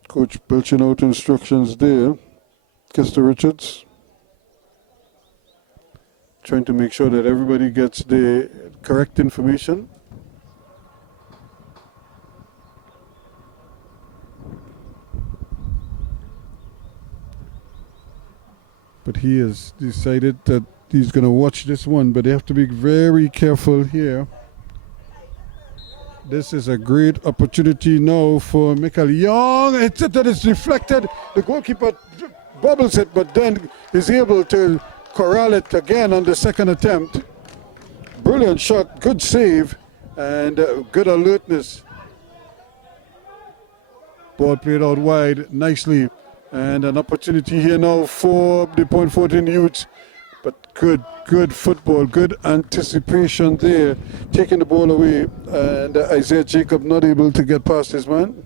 Coach belching out instructions there. Kester Richards trying to make sure that everybody gets the correct information. But he has decided that he's going to watch this one, but they have to be very careful here. This is a great opportunity now for Michael Young. It's that is deflected. The goalkeeper bobbles it, but then is able to corral it again on the second attempt. Brilliant shot, good save, and good alertness. Ball played out wide nicely, and an opportunity here now for the Point 14 youths. But good football, good anticipation there, taking the ball away, and Isaiah Jacob not able to get past his man.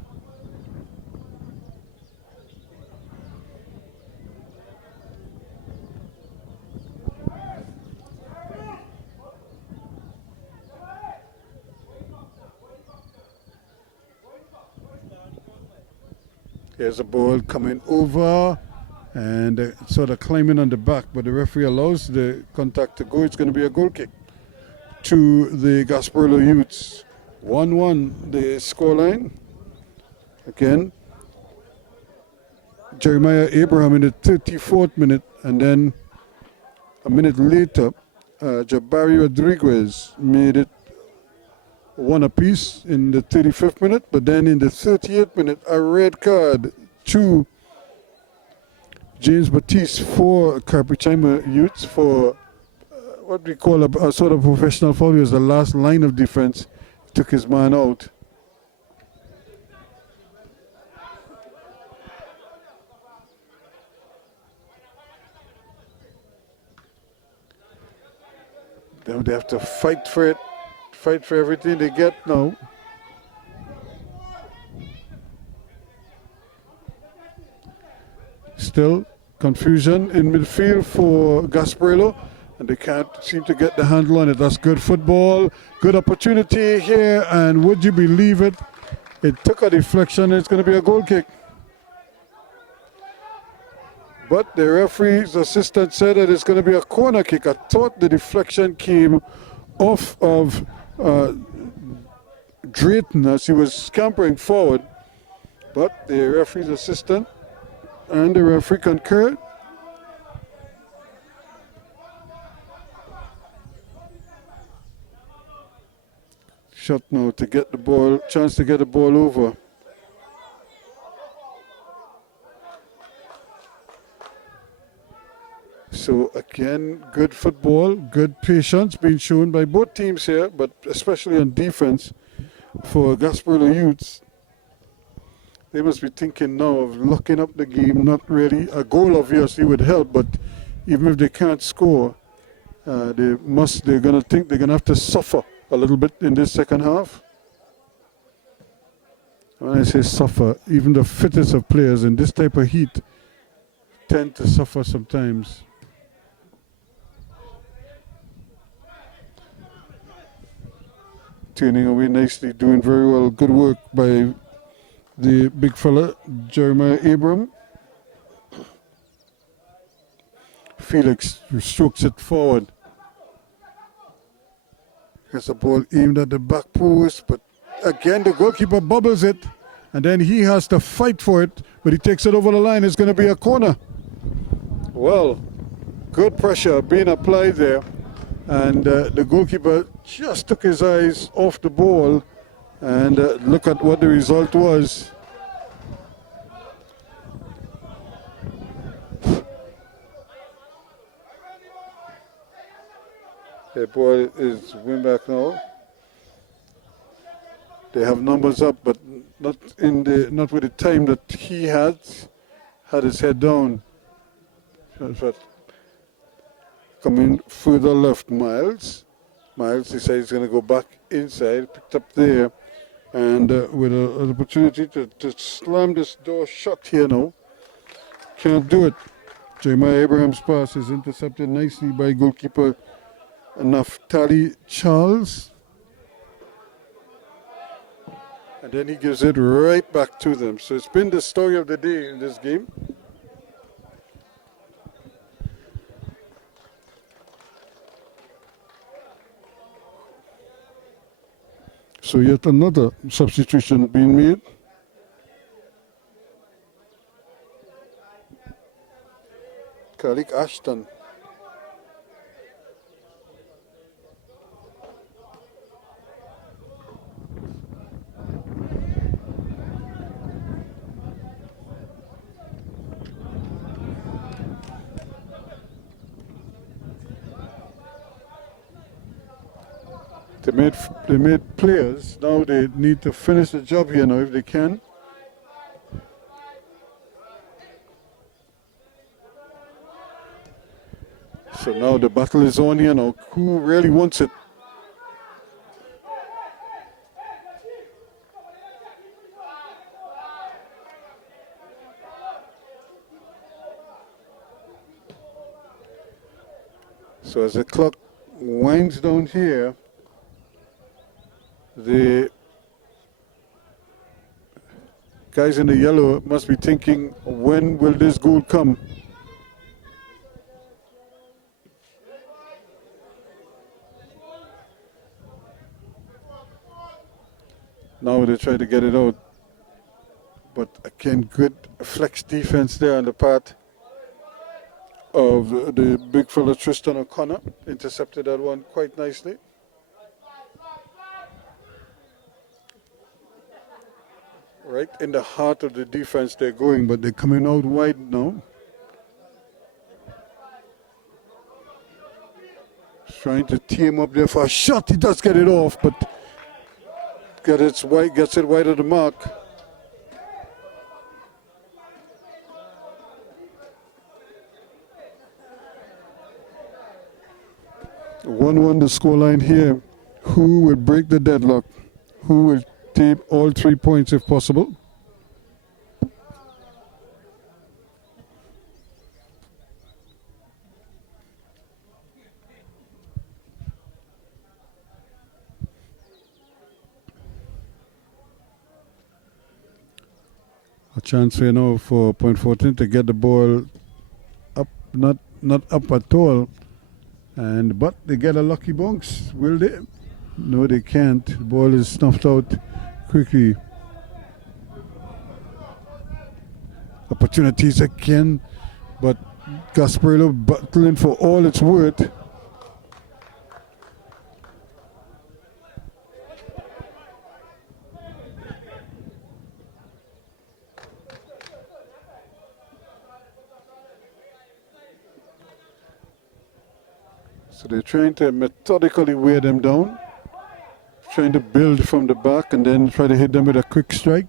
Here's a ball coming over. And sort of climbing on the back, but the referee allows the contact to go. It's going to be a goal kick to the Gasparillo youths. 1-1 the scoreline. Again, Jeremiah Abraham in the 34th minute, and then a minute later, Jabari Rodriguez made it one apiece in the 35th minute, but then in the 38th minute, a red card to James Batiste for Carpichima Youths for what we call a sort of professional foul. He was the last line of defense, took his man out. They have to fight for it, fight for everything they get now. Still confusion in midfield for Gasparillo, and they can't seem to get the handle on it. That's good football, good opportunity here, and would you believe it? It took a deflection, it's going to be a goal kick. But the referee's assistant said that it's going to be a corner kick. I thought the deflection came off of Drayton as he was scampering forward, but the referee's assistant and the referee concurred. Shot now to get the ball, chance to get the ball over. So again, good football, good patience being shown by both teams here, but especially on defense for Gasparillo Youths. They must be thinking now of locking up the game. Not really. A goal obviously would help, but even if they can't score, they're going to think they're going to have to suffer a little bit in this second half. When I say suffer, even the fittest of players in this type of heat tend to suffer sometimes. Turning away nicely, doing very well. Good work by the big fella, Jeremiah Abram. Felix strokes it forward. Gets the ball aimed at the back post, but again the goalkeeper bubbles it, and then he has to fight for it, but he takes it over the line. It's going to be a corner. Well, good pressure being applied there, and the goalkeeper just took his eyes off the ball, and look at what the result was. The ball is win back now. They have numbers up, but not with the time that he had his head down. Coming further left, Miles. Miles decides he's going to go back inside, picked up there, and with an opportunity to slam this door shut here now. Can't do it. Jeremiah Abraham's pass is intercepted nicely by goalkeeper Naftali Charles. And then he gives it right back to them. So it's been the story of the day in this game. So yet another substitution being made. Kalik Ashton. They made players. Now they need to finish the job here now if they can. So now the battle is on here now. Who really wants it? So as the clock winds down here, the guys in the yellow must be thinking, when will this goal come? Now they try to get it out, but Again, good flex defense there on the part of the big fella Tristan O'Connor. Intercepted that one quite nicely. Right in the heart of the defense they're going, but they're coming out wide now. Trying to tee him up there for a shot. He does get it off, but gets it wide of the mark. 1-1 the scoreline here. Who will break the deadlock? Who will take all 3 points if possible? A chance here now for Point Fortin to get the ball up, not up at all. But they get a lucky bounce, will they? No, they can't. The ball is snuffed out quickly. Opportunities again, but Gasparillo battling for all it's worth. So they're trying to methodically wear them down, trying to build from the back and then try to hit them with a quick strike.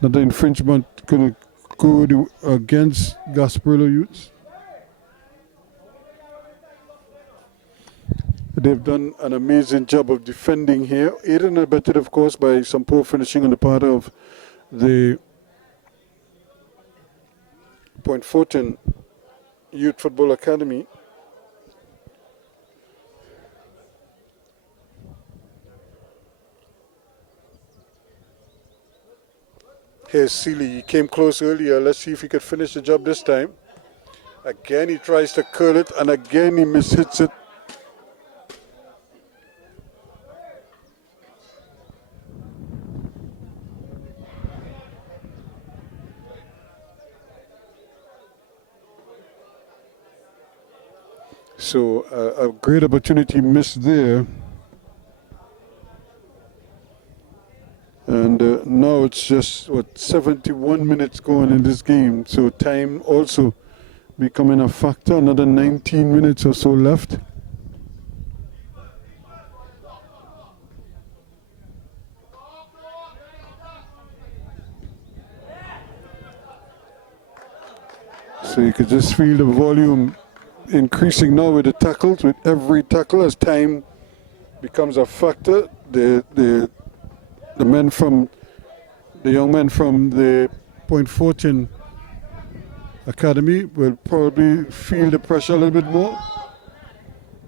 Another infringement going to go against Gasparillo youths. They've done an amazing job of defending here, aided and abetted, of course, by some poor finishing on the part of the Point Fortin Youth Football Academy. Here's Seeley. He came close earlier. Let's see if he could finish the job this time. Again, he tries to curl it, and again, he mishits it. So a great opportunity missed there. And now it's just, 71 minutes going in this game. So time also becoming a factor. Another 19 minutes or so left. So you could just feel the volume increasing now with the tackles, with every tackle as time becomes a factor. The young men from the Point Fortin Academy will probably feel the pressure a little bit more,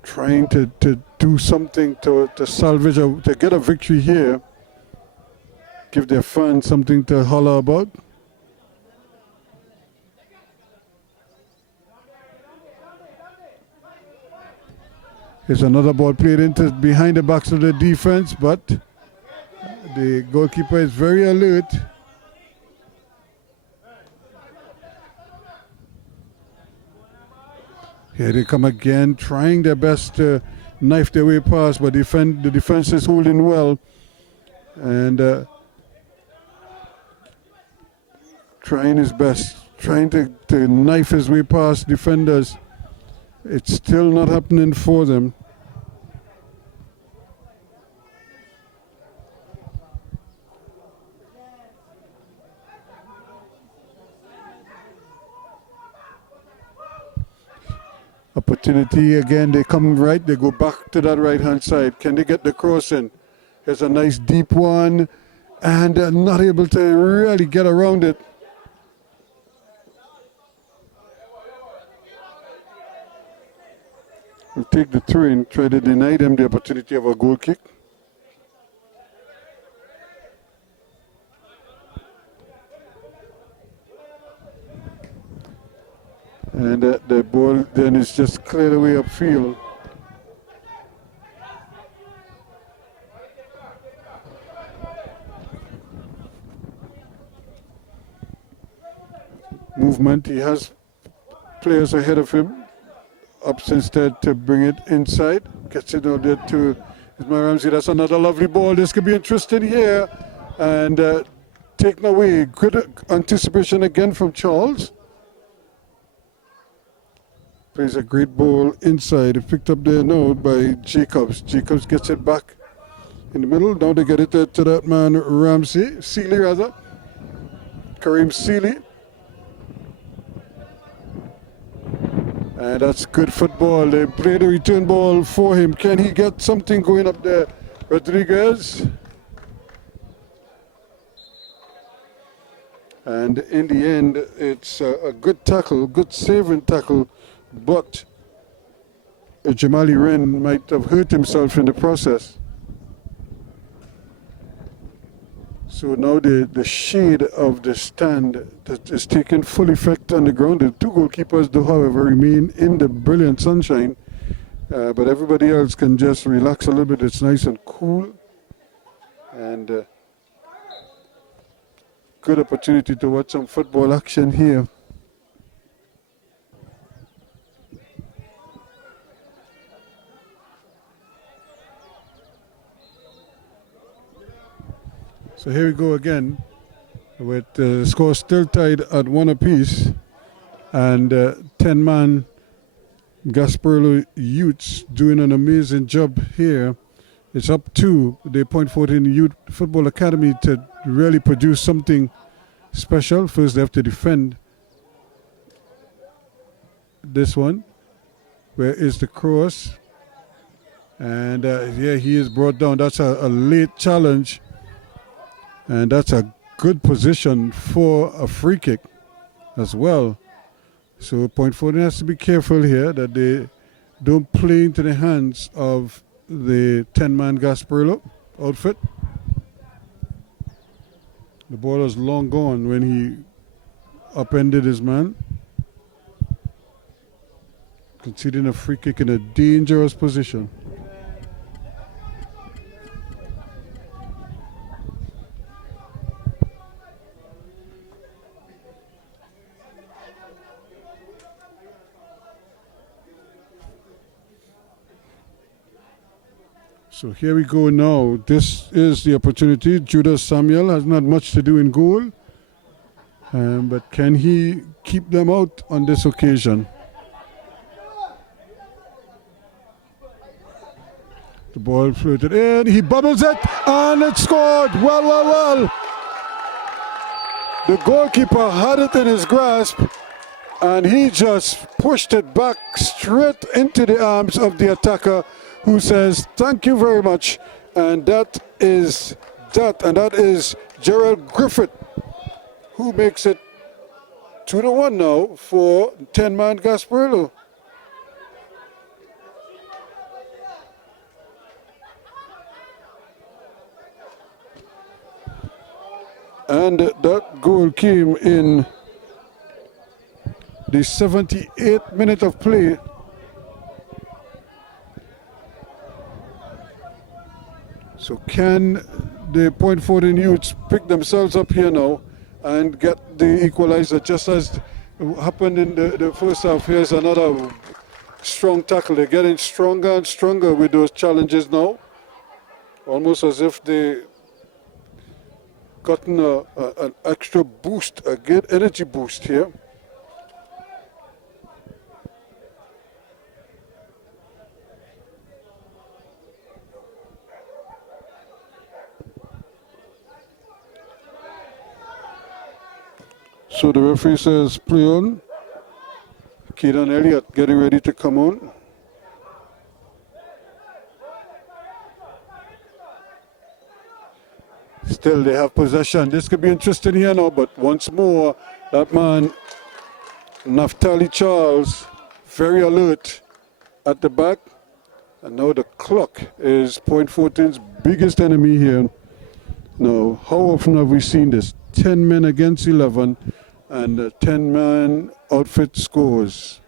trying to do something to salvage, to get a victory here, give their fans something to holler about. Here's another ball played into behind the backs of the defense, but the goalkeeper is very alert. Here they come again, trying their best to knife their way past, but the defense is holding well. And trying his best, trying to knife his way past defenders. It's still not happening for them. Opportunity again, they come right, they go back to that right hand side. Can they get the cross in? Here's a nice deep one, and they're not able to really get around it. We'll take the throw in, try to deny them the opportunity of a goal kick. And the ball then is just cleared away upfield. movement. He has players ahead of him. Ups instead to bring it inside. Gets it out there to Ismail Ramsey. That's another lovely ball. This could be interesting here. And taken away. Good anticipation again from Charles. Plays a great ball inside. Picked up there now by Jacobs. Jacobs gets it back in the middle. Now they get it to that man Ramsey. Seeley rather. Kareem Seeley. And that's good football. They play the return ball for him. Can he get something going up there? Rodriguez. And in the end, it's a good tackle, good saving tackle, but Jamali Wren might have hurt himself in the process. So now the shade of the stand that is taking full effect on the ground. The two goalkeepers do, however, remain in the brilliant sunshine, but everybody else can just relax a little bit. It's nice and cool, and good opportunity to watch some football action here. So here we go again, with the score still tied at 1 apiece, and 10-man Gasparillo Youths doing an amazing job here. It's up to the Point Fortin Youth Football Academy to really produce something special. First they have to defend this one. Where is the cross? And yeah, he is brought down. That's a late challenge. And that's a good position for a free kick as well. So Point Fortin has to be careful here that they don't play into the hands of the 10-man Gasparillo outfit. The ball was long gone when he upended his man. Conceding a free kick in a dangerous position. So here we go now. This is the opportunity. Judas Samuel has not much to do in goal. But can he keep them out on this occasion? The ball floated in. He bubbles it. And it's scored. Well, well, well. The goalkeeper had it in his grasp. And he just pushed it back straight into the arms of the attacker, who says, thank you very much. And that is that. And that is Gerald Griffith, who makes it 2-1 now for 10-man Gasparillo. And that goal came in the 78th minute of play. So can the Point Fortin Youths pick themselves up here now and get the equalizer, just as happened in the first half? Here's another strong tackle. They're getting stronger and stronger with those challenges now. Almost as if they gotten an extra boost, a good energy boost here. So the referee says play on. Keaton Elliott getting ready to come on. Still they have possession. This could be interesting here now, but once more, that man, Naftali Charles, very alert at the back. And now the clock is Point Fortin's biggest enemy here. Now, how often have we seen this? 10 men against 11. And the 10-man outfit scores.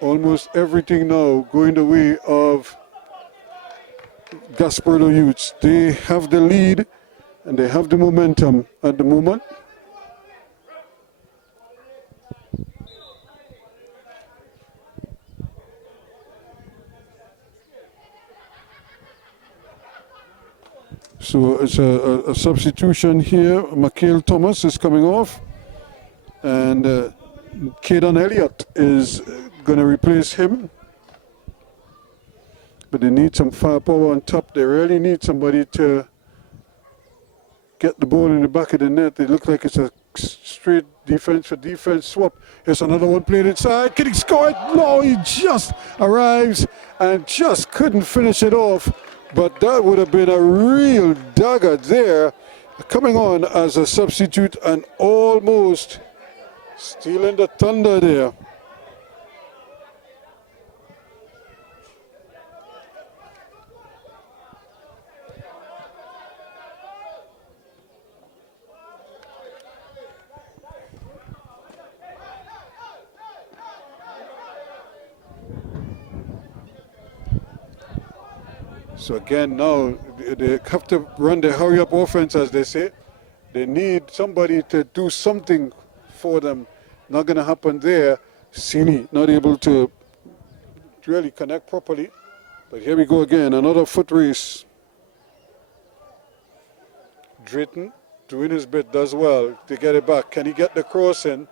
Almost everything now going the way of Gasparillo Youths. They have the lead, And they have the momentum at the moment. So it's a substitution here. Mikhail Thomas is coming off. And Caden Elliott is going to replace him. But they need some firepower on top. They really need somebody to get the ball in the back of the net. It looks like it's a straight defense for defense swap. Here's another one played inside. Can he score it? No, he just arrives and just couldn't finish it off. But that would have been a real dagger there. Coming on as a substitute and almost stealing the thunder there. So again, now they have to run the hurry-up offense, as they say. They need somebody to do something for them. Not going to happen there. Seeley not able to really connect properly. But here we go again, another foot race. Drayton doing his bit, does well to get it back. Can he get the cross in?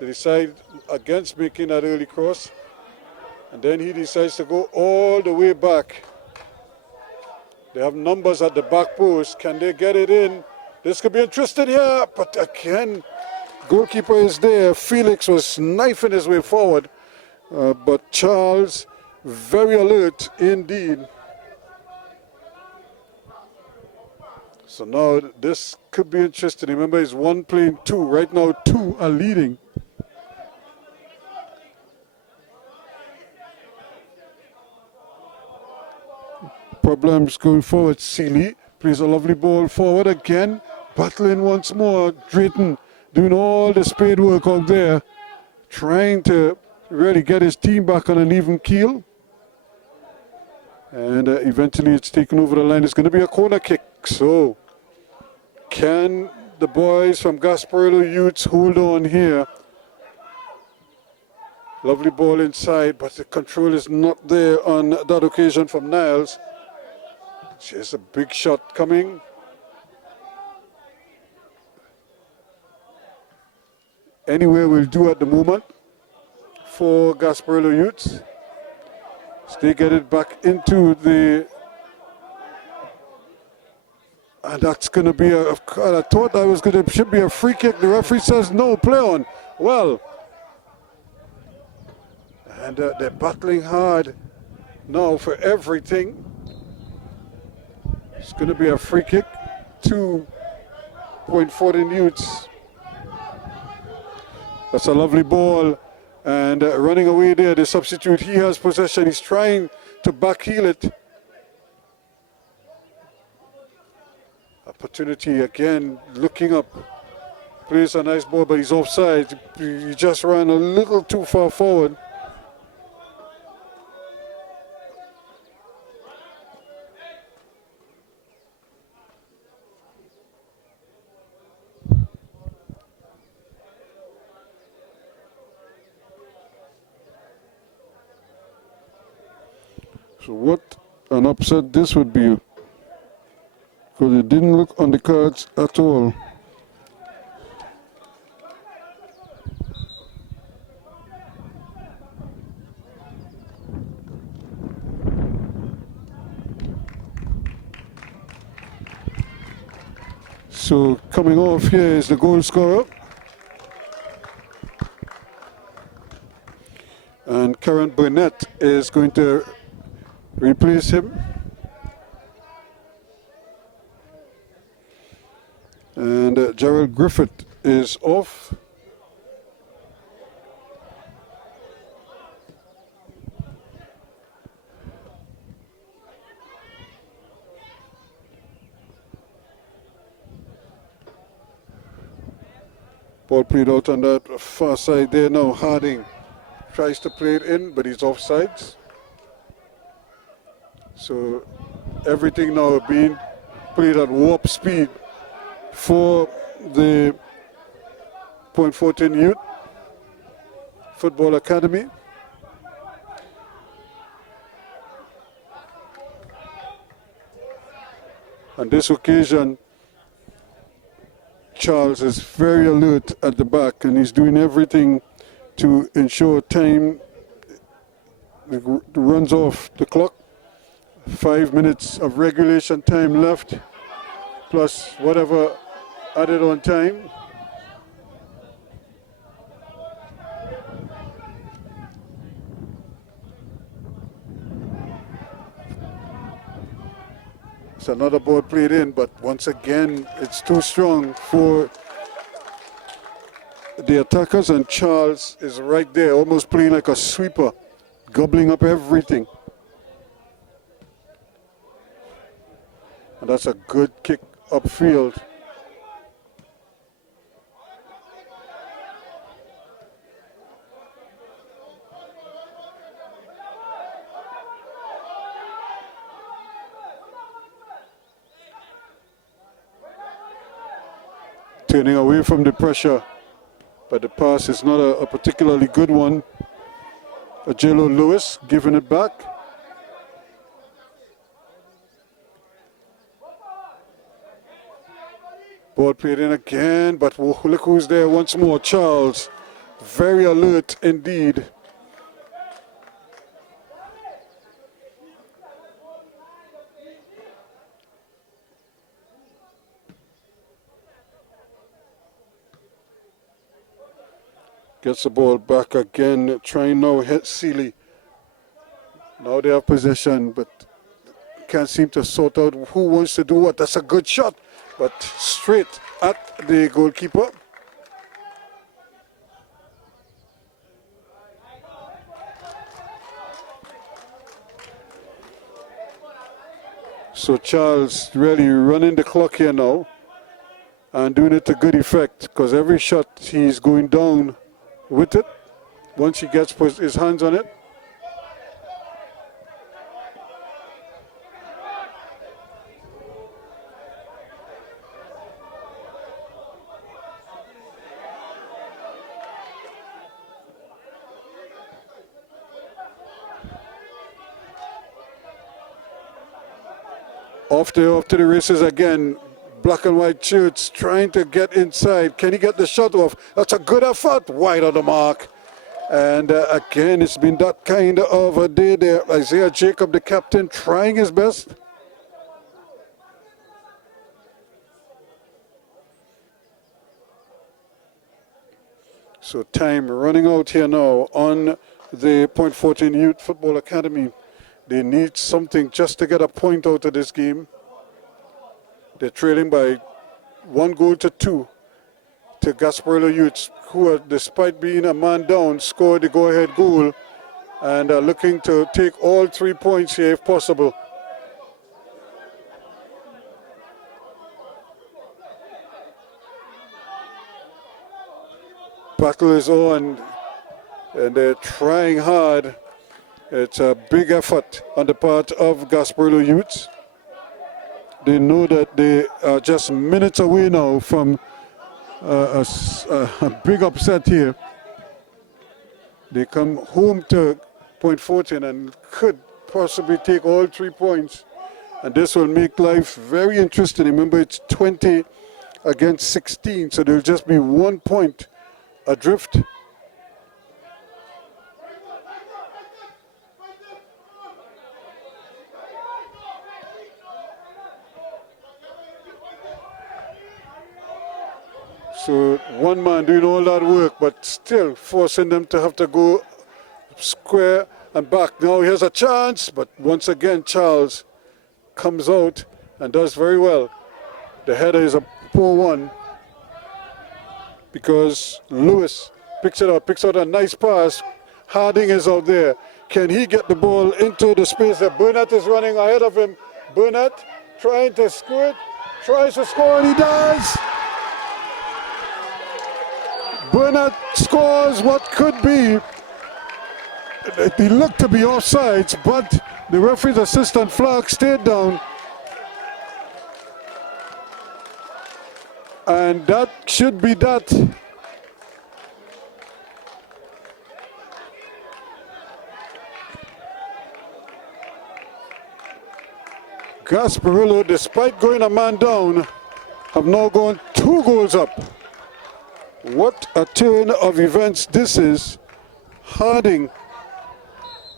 They decide against making that early cross. And then he decides to go all the way back. They have numbers at the back post. Can they get it in? This could be interesting here, but again, goalkeeper is there. Felix was knifing his way forward, but Charles, very alert indeed. So now this could be interesting. Remember, it's one playing two. Right now, two are leading. Problems going forward. Seeley plays a lovely ball forward again. Battling once more. Drayton doing all the spade work out there. Trying to really get his team back on an even keel. And eventually it's taken over the line. It's going to be a corner kick. So can the boys from Gasparillo Youths hold on here? Lovely ball inside, but the control is not there on that occasion from Niles. There's a big shot coming. Anywhere will do at the moment for Gasparillo Youths. So they get it back into the... And that's going to be a... I thought that was going to should be a free kick. The referee says no, play on. Well, and they're battling hard now for everything. It's going to be a free kick. 2-point Fortin Youths. That's a lovely ball. And running away there, the substitute, he has possession. He's trying to backheel it. Opportunity again, looking up. Plays a nice ball, but he's offside. He just ran a little too far forward. So what an upset this would be, because it didn't look on the cards at all. So coming off here is the goal scorer. And Karen Burnett is going to replace him. And Gerald Griffith is off. Ball played out on that far side there now. Harding tries to play it in, but he's offsides. So everything now being played at warp speed for the Point Fortin Youth Football Academy. On this occasion, Charles is very alert at the back and he's doing everything to ensure time runs off the clock. 5 minutes of regulation time left, plus whatever added on time. It's another ball played in, but once again, it's too strong for the attackers, and Charles is right there, almost playing like a sweeper, gobbling up everything. And that's a good kick upfield. Turning away from the pressure, but the pass is not a particularly good one. Ajelo Lewis giving it back. Ball played in again, but look who's there once more, Charles. Very alert indeed. Gets the ball back again, trying now hit Sealy. Now they have possession, but can't seem to sort out who wants to do what. That's a good shot, but straight at the goalkeeper. So Charles really running the clock here now and doing it to good effect, because every shot he's going down with it once he gets his hands on it. Off to the races again. Black and white shirts trying to get inside. Can he get the shot off? That's a good effort. Wide of the mark. And again, it's been that kind of a day there. Isaiah Jacob, the captain, trying his best. So time running out here now on the Point Fortin Youth Football Academy. They need something just to get a point out of this game. They're trailing by 1-2 to Gasparillo Youths, who are, despite being a man down, scored the go-ahead goal and are looking to take all 3 points here if possible. Battle is on and they're trying hard. It's a big effort on the part of Gasparillo Youths. They know that they are just minutes away now from a big upset here. They come home to Point Fortin and could possibly take all 3 points. And this will make life very interesting. Remember, it's 20 against 16, so there'll just be 1 point adrift. So one man doing all that work, but still forcing them to have to go square and back. Now here's a chance, but once again Charles comes out and does very well. The header is a poor one because Lewis picks out a nice pass. Harding is out there. Can he get the ball into the space that Burnett is running ahead of him? Burnett trying to score it, tries to score, and he does! Burnett scores what could be. He looked to be offsides, but the referee's assistant flag stayed down. And that should be that. Gasparillo, despite going a man down, have now gone 2 goals up. What a turn of events this is. Harding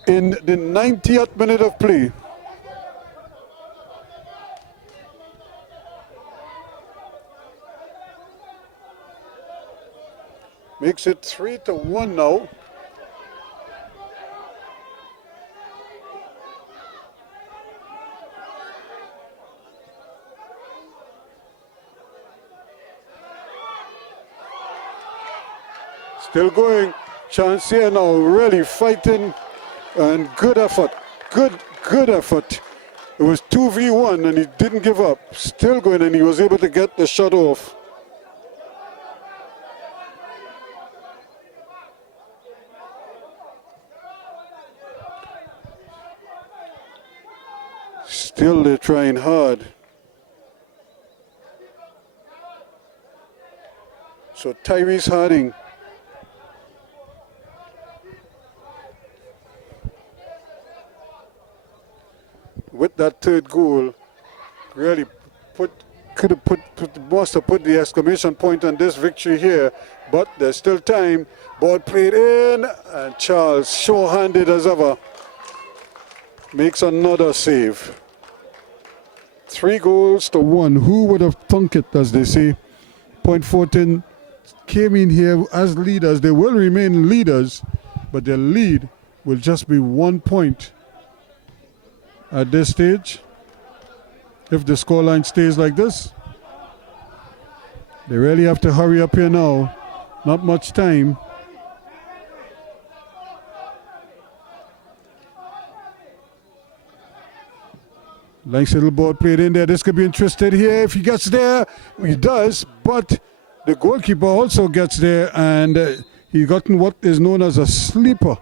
in the 90th minute of play. Makes it 3-1 now. Still going. Chance here now, really fighting, and good effort. Good effort. It was 2v1 and he didn't give up. Still going, and he was able to get the shot off. Still they're trying hard. So Tyrese Harding. With that 3rd goal, really must have put the exclamation point on this victory here, but there's still time. Ball played in, and Charles, sure-handed as ever, makes another save. 3-1. Who would have thunk it, as they say? Point Fortin came in here as leaders. They will remain leaders, but their lead will just be 1 point at this stage. If the scoreline stays like this, they really have to hurry up here now. Not much time. Nice little ball played in there. This could be interested here. If he gets there, he does, but the goalkeeper also gets there, and he's gotten what is known as a sleeper,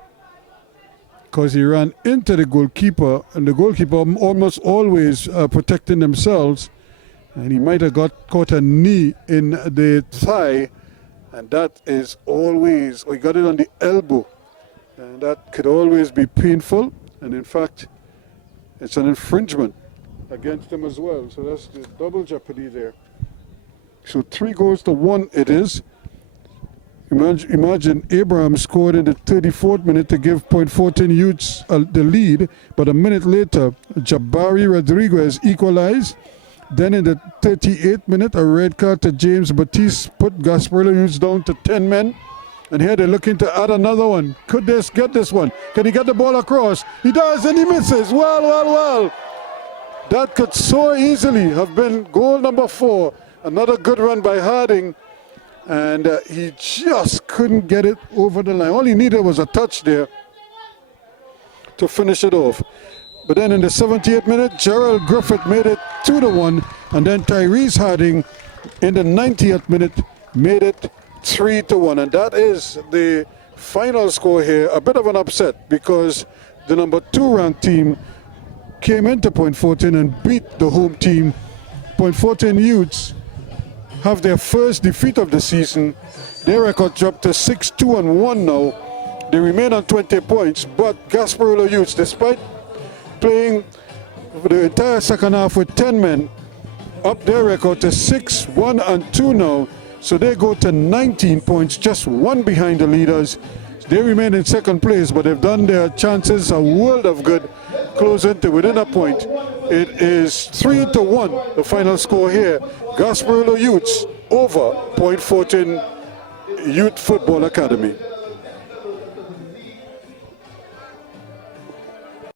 because he ran into the goalkeeper, and the goalkeeper almost always protecting themselves, and he might have caught a knee in the thigh, and that is always, or he got it on the elbow, and that could always be painful, and in fact, it's an infringement against him as well, so that's the double jeopardy there. So 3-1 it is. Imagine Abraham scored in the 34th minute to give Point Fortin Youths the lead, but a minute later, Jabari Rodriguez equalized. Then in the 38th minute, a red card to James Batiste put Gasparillo Youths down to 10 men. And here they're looking to add another one. Could they get this one? Can he get the ball across? He does, and he misses. Well. That could so easily have been goal number 4. Another good run by Harding. And he just couldn't get it over the line. All he needed was a touch there to finish it off. But then in the 78th minute, Gerald Griffith made it 2-1. And then Tyrese Harding in the 90th minute made it 3-1. And that is the final score here. A bit of an upset, because the number 2 ranked team came into Point Fortin and beat the home team. Point Fortin Youths have their first defeat of the season. Their record dropped to 6-2-1 now. They remain on 20 points, but Gasparillo Youths, despite playing for the entire second half with 10 men, up their record to 6-1-2 now. So they go to 19 points, just 1 behind the leaders. They remain in second place, but they've done their chances a world of good, closing to within a point. It is 3-1, the final score here. Gasparillo Youths over Point Fortin Youth Football Academy.